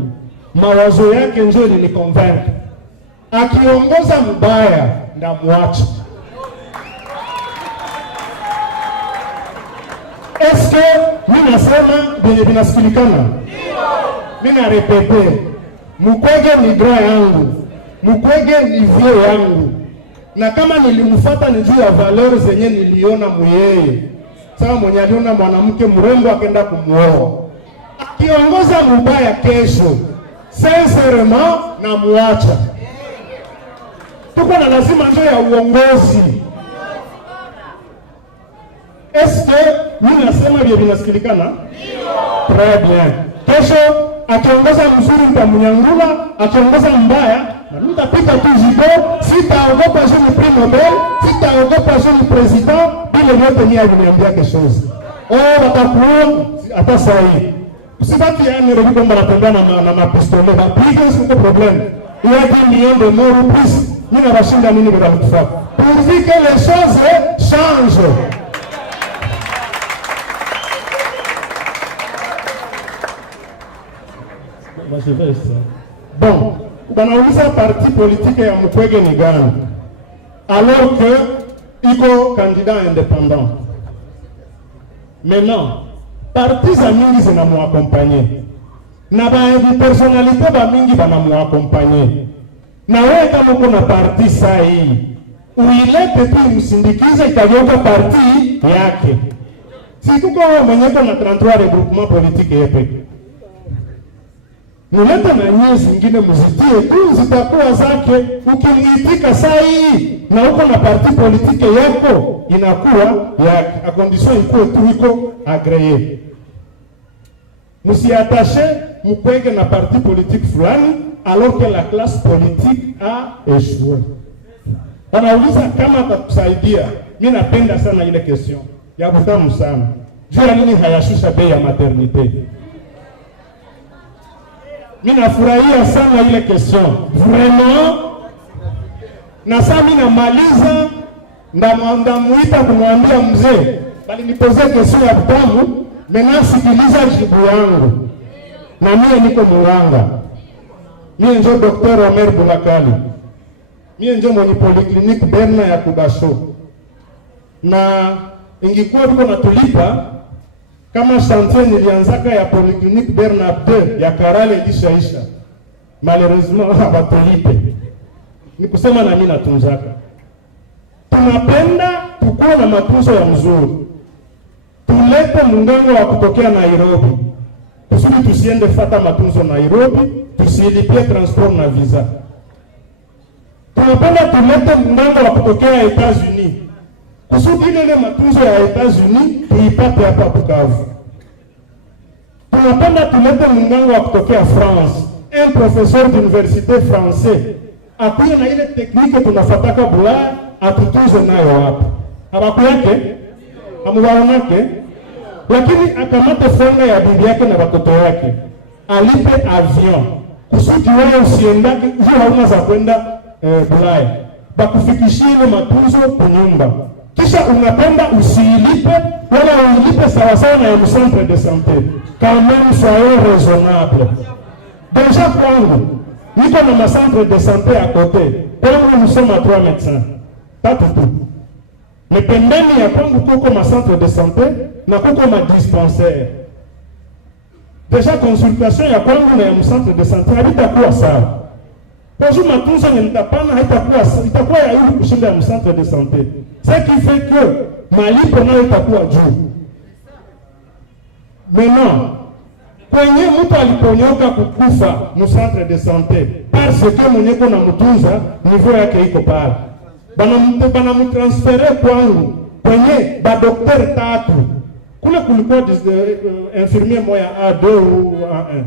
Mawazo yake ndio ni convaincre. Akiongoza mubaya ndamwacha. Eske mimi nasema benye binasikilikana? Mimi na repete, Mukwege ni grand yangu, Mukwege ni vieux yangu, na kama nilimfuata ni juu ya valeur zenye niliona muyeye. Sawa, mwenye aliona mwanamke mrembo akaenda kumuoa. Akiongoza mubaya kesho, sincèrement na muacha. Tuko na lazima ndio ya uongozi. Est-ce que mimi nasema vile vinasikilikana? Ndio. Très bien. Kesho akiongoza mzuri nitamunyangula, akiongoza mbaya na nitapika tu jibo, sitaogopa jeune prix Nobel, sitaogopa jeune president, bila yote ni aliniambia keshozi. Watakuwa hata saa hii. Usibaki yani rudi kwamba natembea na mapistole, bapige sio problem. Il y a des millions de morts plus. Mimi nashinda nini bila kufa. Pourvu que les choses changent. Bon, banauliza parti politique ya Mukwege ni gani? Alors que iko candidat indépendant. Maintenant, parti za mingi zinamuaccompagner. Na personnalité ba mingi banamuaccompagner. Na wewe kama uko na parti sahi, uilete tu msindikize ikageuka parti yake. Si tuko mwenye na 33 regroupement politique yepe. Muleta na nyie zingine muzitie tu zitakuwa zake. Ukimwitika sahi na uko na parti politique yako inakuwa yake. A condition ikuwe tu iko agréé. Musiattache Mukwege na parti politique fulani alors que la classe politique a échoué. Anauliza kama atakusaidia. Mimi napenda sana ile question. Ya kutamu sana. Jua nini hayashusha bei ya maternité? Mimi nafurahia sana ile question. Vraiment. Na sasa mimi namaliza ndamuita kumwambia mzee, bali nipozee question ya kutamu, mena sikiliza jibu yangu. Na mimi niko munganga. Mimi ndio Dr. Omer Bulakali. Mimi ndio mwenye polyclinique Berna ya Kubasho. Na ingekuwa tuko natulipa kama chantier nilianzaka ya polyclinique Berna 2 ya Karale ilishaisha. Malheureusement hawatulipe. Ni kusema na mimi natunzaka. Tunapenda tukue na matunzo ya mzuri. Tulete munganga wa kutokea Nairobi. Kusudi tusiende fata matunzo Nairobi, tusilipie transport na visa. Tunapenda tulete munganga wa kutokea Etats-Unis. Kusudi ile matunzo ya Etats-Unis tuipate hapa Bukavu. Tunapenda tulete munganga wa kutokea France, un professeur d'université français. Akuye na ile tekniki tunafataka Bulaya, atutunze nayo hapa. Habakuyake? Amuwaonake? Lakini akamate fonga ya bibi yake na watoto wake. Alipe avion. kusudi wewe usiendake hiyo hauna za kwenda Bulaya, bakufikishie ile matunzo kunyumba, kisha unapenda usiilipe wala uilipe sawasawa na ya centre de santé. Quand même soyez raisonnable. Déjà kwangu niko na ma centre de santé à côté, kwangu nous sommes à 3 médecins, tatu tu. Mais pembeni ya kwangu kuko ma centre de santé na kuko ma dispensaire. Déjà consultation ya kwangu na ya centre de santé habitakuwa sawa. Kwa hiyo matunzo nitapana itakuwa ya hivi kushinda ya centre de santé. Ce qui fait que malipo nayo itakuwa juu. Maintenant, kwenye mtu aliponyoka kukufa mu centre de santé parce que mwenyeko na mtunza niveau yake iko pale, bana mtransfere kwangu kwenye ba docteur tatu. Kule kulikuwa infirmier moya A2 ou A1,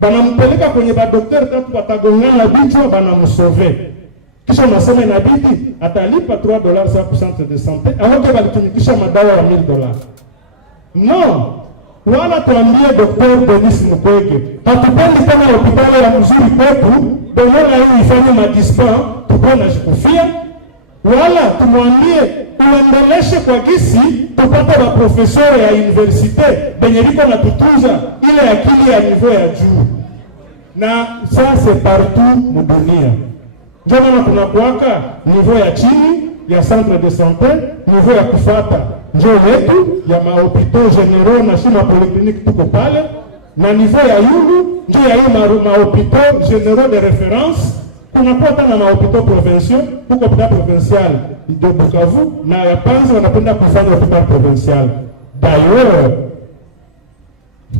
bana mpeleka kwenye ba docteur tatu, watagongana vichwa, bana msove, kisha nasema inabidi atalipa $3 za centre de santé ahoke balitumikisha madawa ya $1000. Non, wala tuambie Dr. Denis Mukwege, hatupendi kama hospitali ya mzuri kwetu donyola hii ifanye madispa tukuwa na jikufia, wala tumwambie uendeleshe kwa gisi tupate wa profesor ya universite benye liko na tutunza ile akili ya niveau ya juu. Na ça c'est partout mudunia. Ndio maana kuna kuwaka niveau ya chini ya centre de santé, niveau ya kufata njoo yetu ya mahopitaux généraux na shima polyclinique tuko pale, na niveau ya yulu njoo ya hii mahopitaux généraux de référence. Kuna kwa tena mahopitaux provinciaux, huko hôpital provincial de Bukavu na ya Panzi wanapenda kufanya hôpital provincial. D'ailleurs,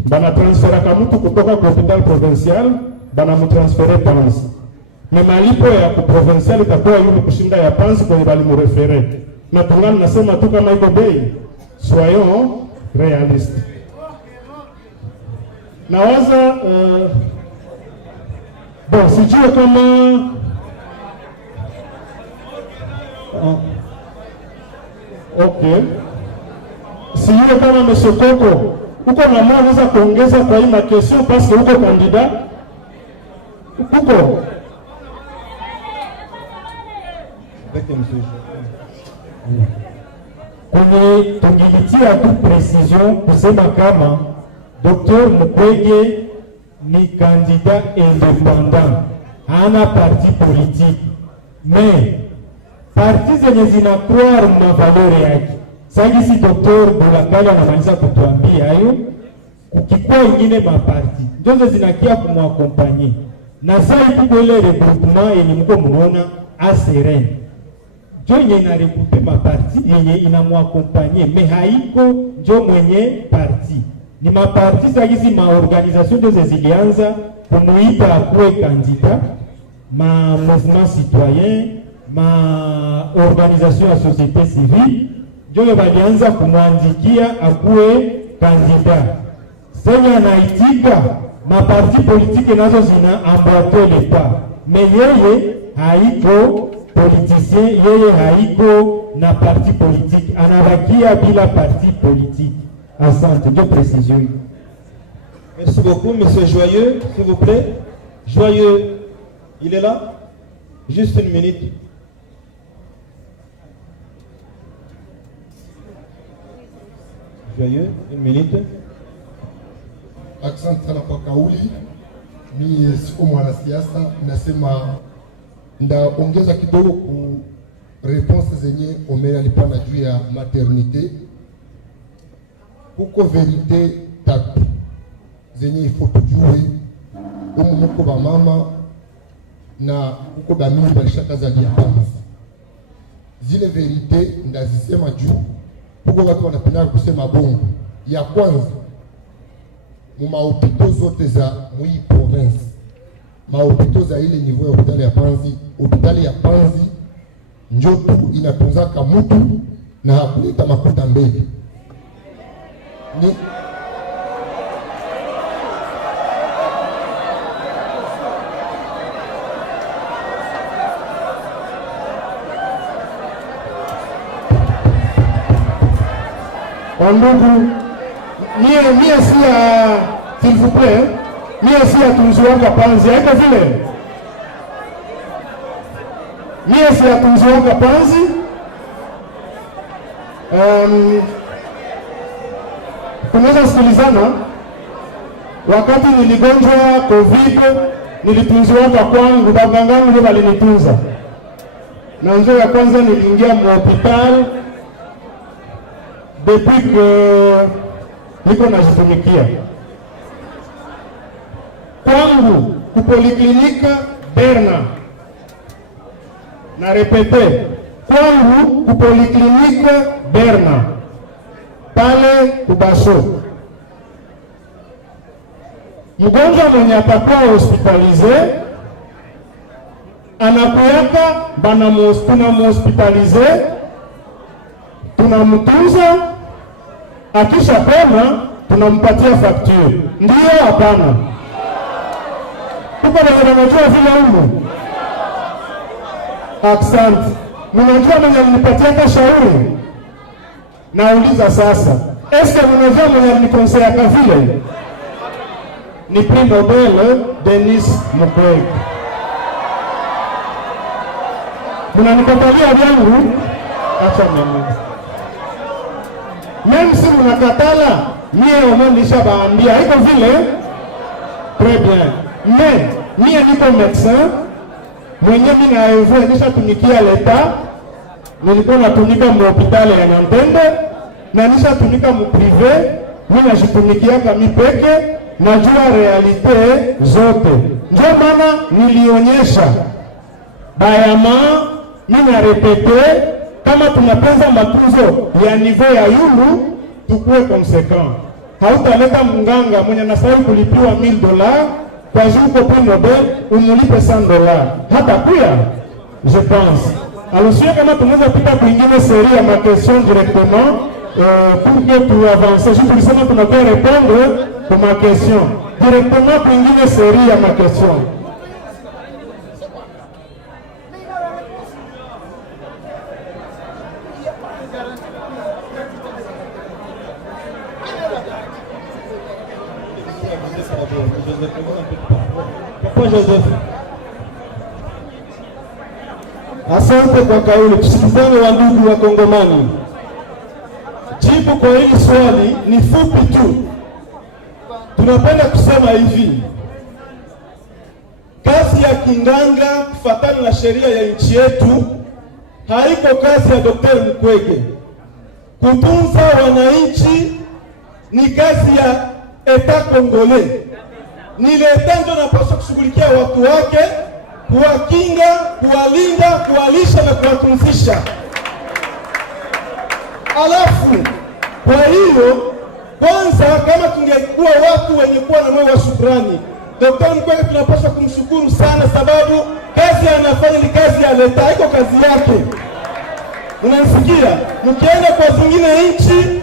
bana transfera kamutu kutoka kwa hôpital provincial bana mutransfere Panzi. Mais malipo ya ku provincial itakuwa yule kushinda ya Panzi kwenye bali mu référé. Na tungani nasema tu kama iko bei, soyons réalistes. Nawaza bon, sijue kama okay, sijue kama Monsieur Koko uko na mwa unaweza kuongeza kwa hii makestion parce que uko candidat uko kwenye tungilitia tu precision kusema kama Dr. Mukwege ni candidat indépendant, hana parti politique, mais parti zenye zina croire na valeur yake. Sasa si Dr. Bulakali anamaliza kutuambia hayo, kukikuwa ingine maparti ndio zinakia kumwakompanye na sasa iko ile regroupement yenye mko mnaona ASEREN ndio yenye inaregupe maparti yenye inamwakompanye, mais haiko ndio mwenye parti. Ni maparti za hizi maorganisation ndio zilianza kumuita akuwe kandida, ma mouvement citoyen, ma organisation ya société civile ndio walianza kumwandikia akuwe kandida. Senya anaitika, maparti politiki nazo zina emboîter le pas, mais yeye haiko politicien, yeye haiko na parti politique, anabakia bila parti politique. Asante, de précision. Merci beaucoup, Monsieur Joyeux, s'il vous plaît. Joyeux, il est là? Juste une minute. Joyeux, une minute. Asante sana kwa kauli. Mimi siko mwanasiasa, nasema ndaongeza kidogo ku response zenye Omer alipana juu ya maternité. Kuko verite tatu zenye ifo tujue. Muko ba mama na kuko ba mimi balishakazalia kwanza. Zile verite ndazisema juu. Kuko watu wanapenda kusema bongo. Ya kwanza, mu mahopitaux zote za mui province, mahopitaux za ile niveau ya hospitali ya Panzi, hospitali ya Panzi njo tu inatunzaka mutu na hakuleta makuta mbele. Ni Wandugu, mie si s'il vous plaît, Mie si atunziwaka panzi, haiko vile? Mie si atunziwaka panzi. Tunaweza sikilizana. Wakati niligonjwa COVID, nilitunziwaka kwangu, babangangu ndio walinitunza. Na njoo ya kwanza niliingia mhospital depuis que niko najitumikia. Kwangu kupoliklinika Berna. Na repete, kwangu kupoliklinika Berna. Pale Kubaso. Mgonjwa mwenye atakuwa hospitalize anakuyaka tunamuhospitalize, tunamtunza, akisha pona tunampatia facture. Ndiyo hapana? Tuko na wanajua vile humu. Asante. Mnajua mwenye alinipatia shauri? Nauliza sasa, eske mnajua mwenye alinikonsea vile? Ni Prix Nobel Denis Mukwege. Mnanikatalia vyangu? Acha mimi. Même si mnakatala, mie omo nishabaambia iko vile? Très bien. Mais mie niko médecin, mwenye mimi naevu nishatumikia leta, nilikuwa natumika mhospitali ya Nyantende na nishatumika mprivé, mimi najitumikia kama peke, najua realite zote. Ndio maana nilionyesha bayama, mimi na repete, kama tunapenza matunzo ya niveau ya yulu, tukue conséquent. Hautaleta mganga mwenye anastahili kulipiwa $1000 kwa juko Prix Nobel umulipe $100. Hata kuya, je pense. Alors sio kama tunaweza pita kwingine série ya ma question directement pour que tu avance. Je tulisema tunakuwa répondre kwa ma question directement kwingine série ya ma question. Papa Joseph. Asante kwa kauli. Tusikizane wa ndugu wa Kongomani. Jibu kwa hili swali ni fupi tu. Tunapenda kusema hivi. Kazi ya kinganga kufuatana na sheria ya nchi yetu haiko kazi ya Dr. Mukwege. Kutunza wananchi ni kazi ya Etat Congolais. Ni leta ndio napaswa kushughulikia watu wake, kuwakinga, kuwalinda, kuwalisha na kuwatunzisha. Alafu kwa hiyo kwanza, kama tungekuwa watu wenye kuwa na moyo wa shukrani, Dr. Mukwege tunapaswa kumshukuru sana, sababu kazi anafanya ni kazi ya leta, iko kazi yake. Unanisikia? Mkienda kwa zingine nchi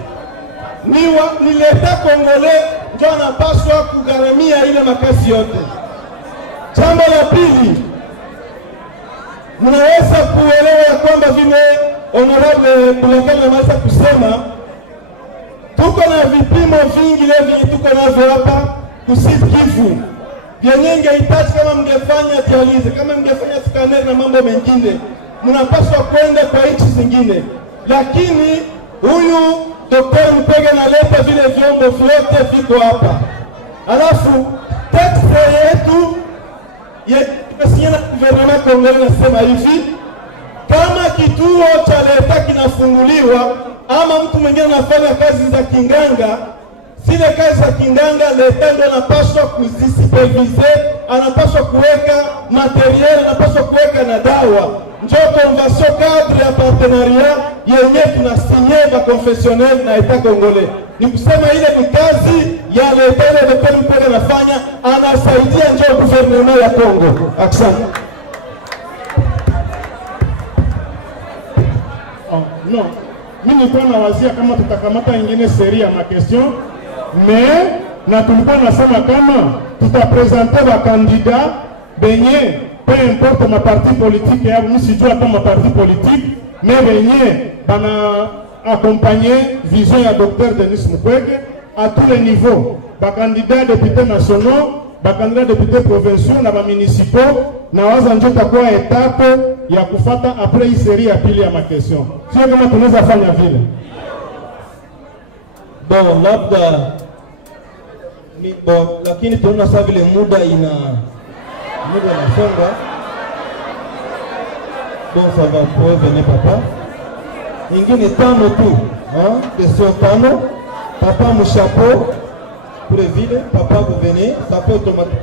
ni leta Congolais ndio anapaswa kugharamia ile makazi yote. Jambo la pili, mnaweza kuelewa ya kwamba vile honorable Kulengana ameweza kusema, tuko na vipimo vingi leo vyenye tuko navyo hapa Sud Kivu, vyenye ingehitaji kama mngefanya dialysis, kama mngefanya scanner na mambo mengine, mnapaswa kwenda kwa nchi zingine, lakini huyu Dr. Mukwege analeta vile vyombo vyote viko hapa. Alafu taxe yetu tumesinyana na gouvernement Congolais nasema hivi, kama kituo cha leta kinafunguliwa ama mtu mwingine anafanya kazi za kinganga, zile kazi za kinganga leta ndio anapaswa kuzisupervise, anapaswa kuweka materiel, anapaswa kuweka na dawa. Njoo convention cadre ya partenariat yenye tunasinye ba confessionnel na Etat Congolais. Ni kusema ile ni kazi ya leta ile Dr. Mukwege anafanya, anasaidia njoo gouvernement ya Kongo. Asante. Non, mimi nilikuwa nawazia kama tutakamata ingine serie ya ma question, mais na tulikuwa nasema kama tutapresenter ba candidat benye peu importe ma parti politique ya msijua kama parti politique, mais benye bana accompagner vision ya Dr. Denis Mukwege à tous les niveaux, ba candidats députés nationaux, bakandida député provinciaux na municipaux, na waza njo takuwa etape ya kufata après hii série ya pili ya makestion. Sio kama tunaweza fanya vile. Bon, labda bon, lakini tunaona sasa vile muda inasonga. Bon, ça va, pouvez venir papa. Ingine tano tu, hein? Question tano. Papa mon chapeau pour les villes, papa vous venez, ça peut automatiquement.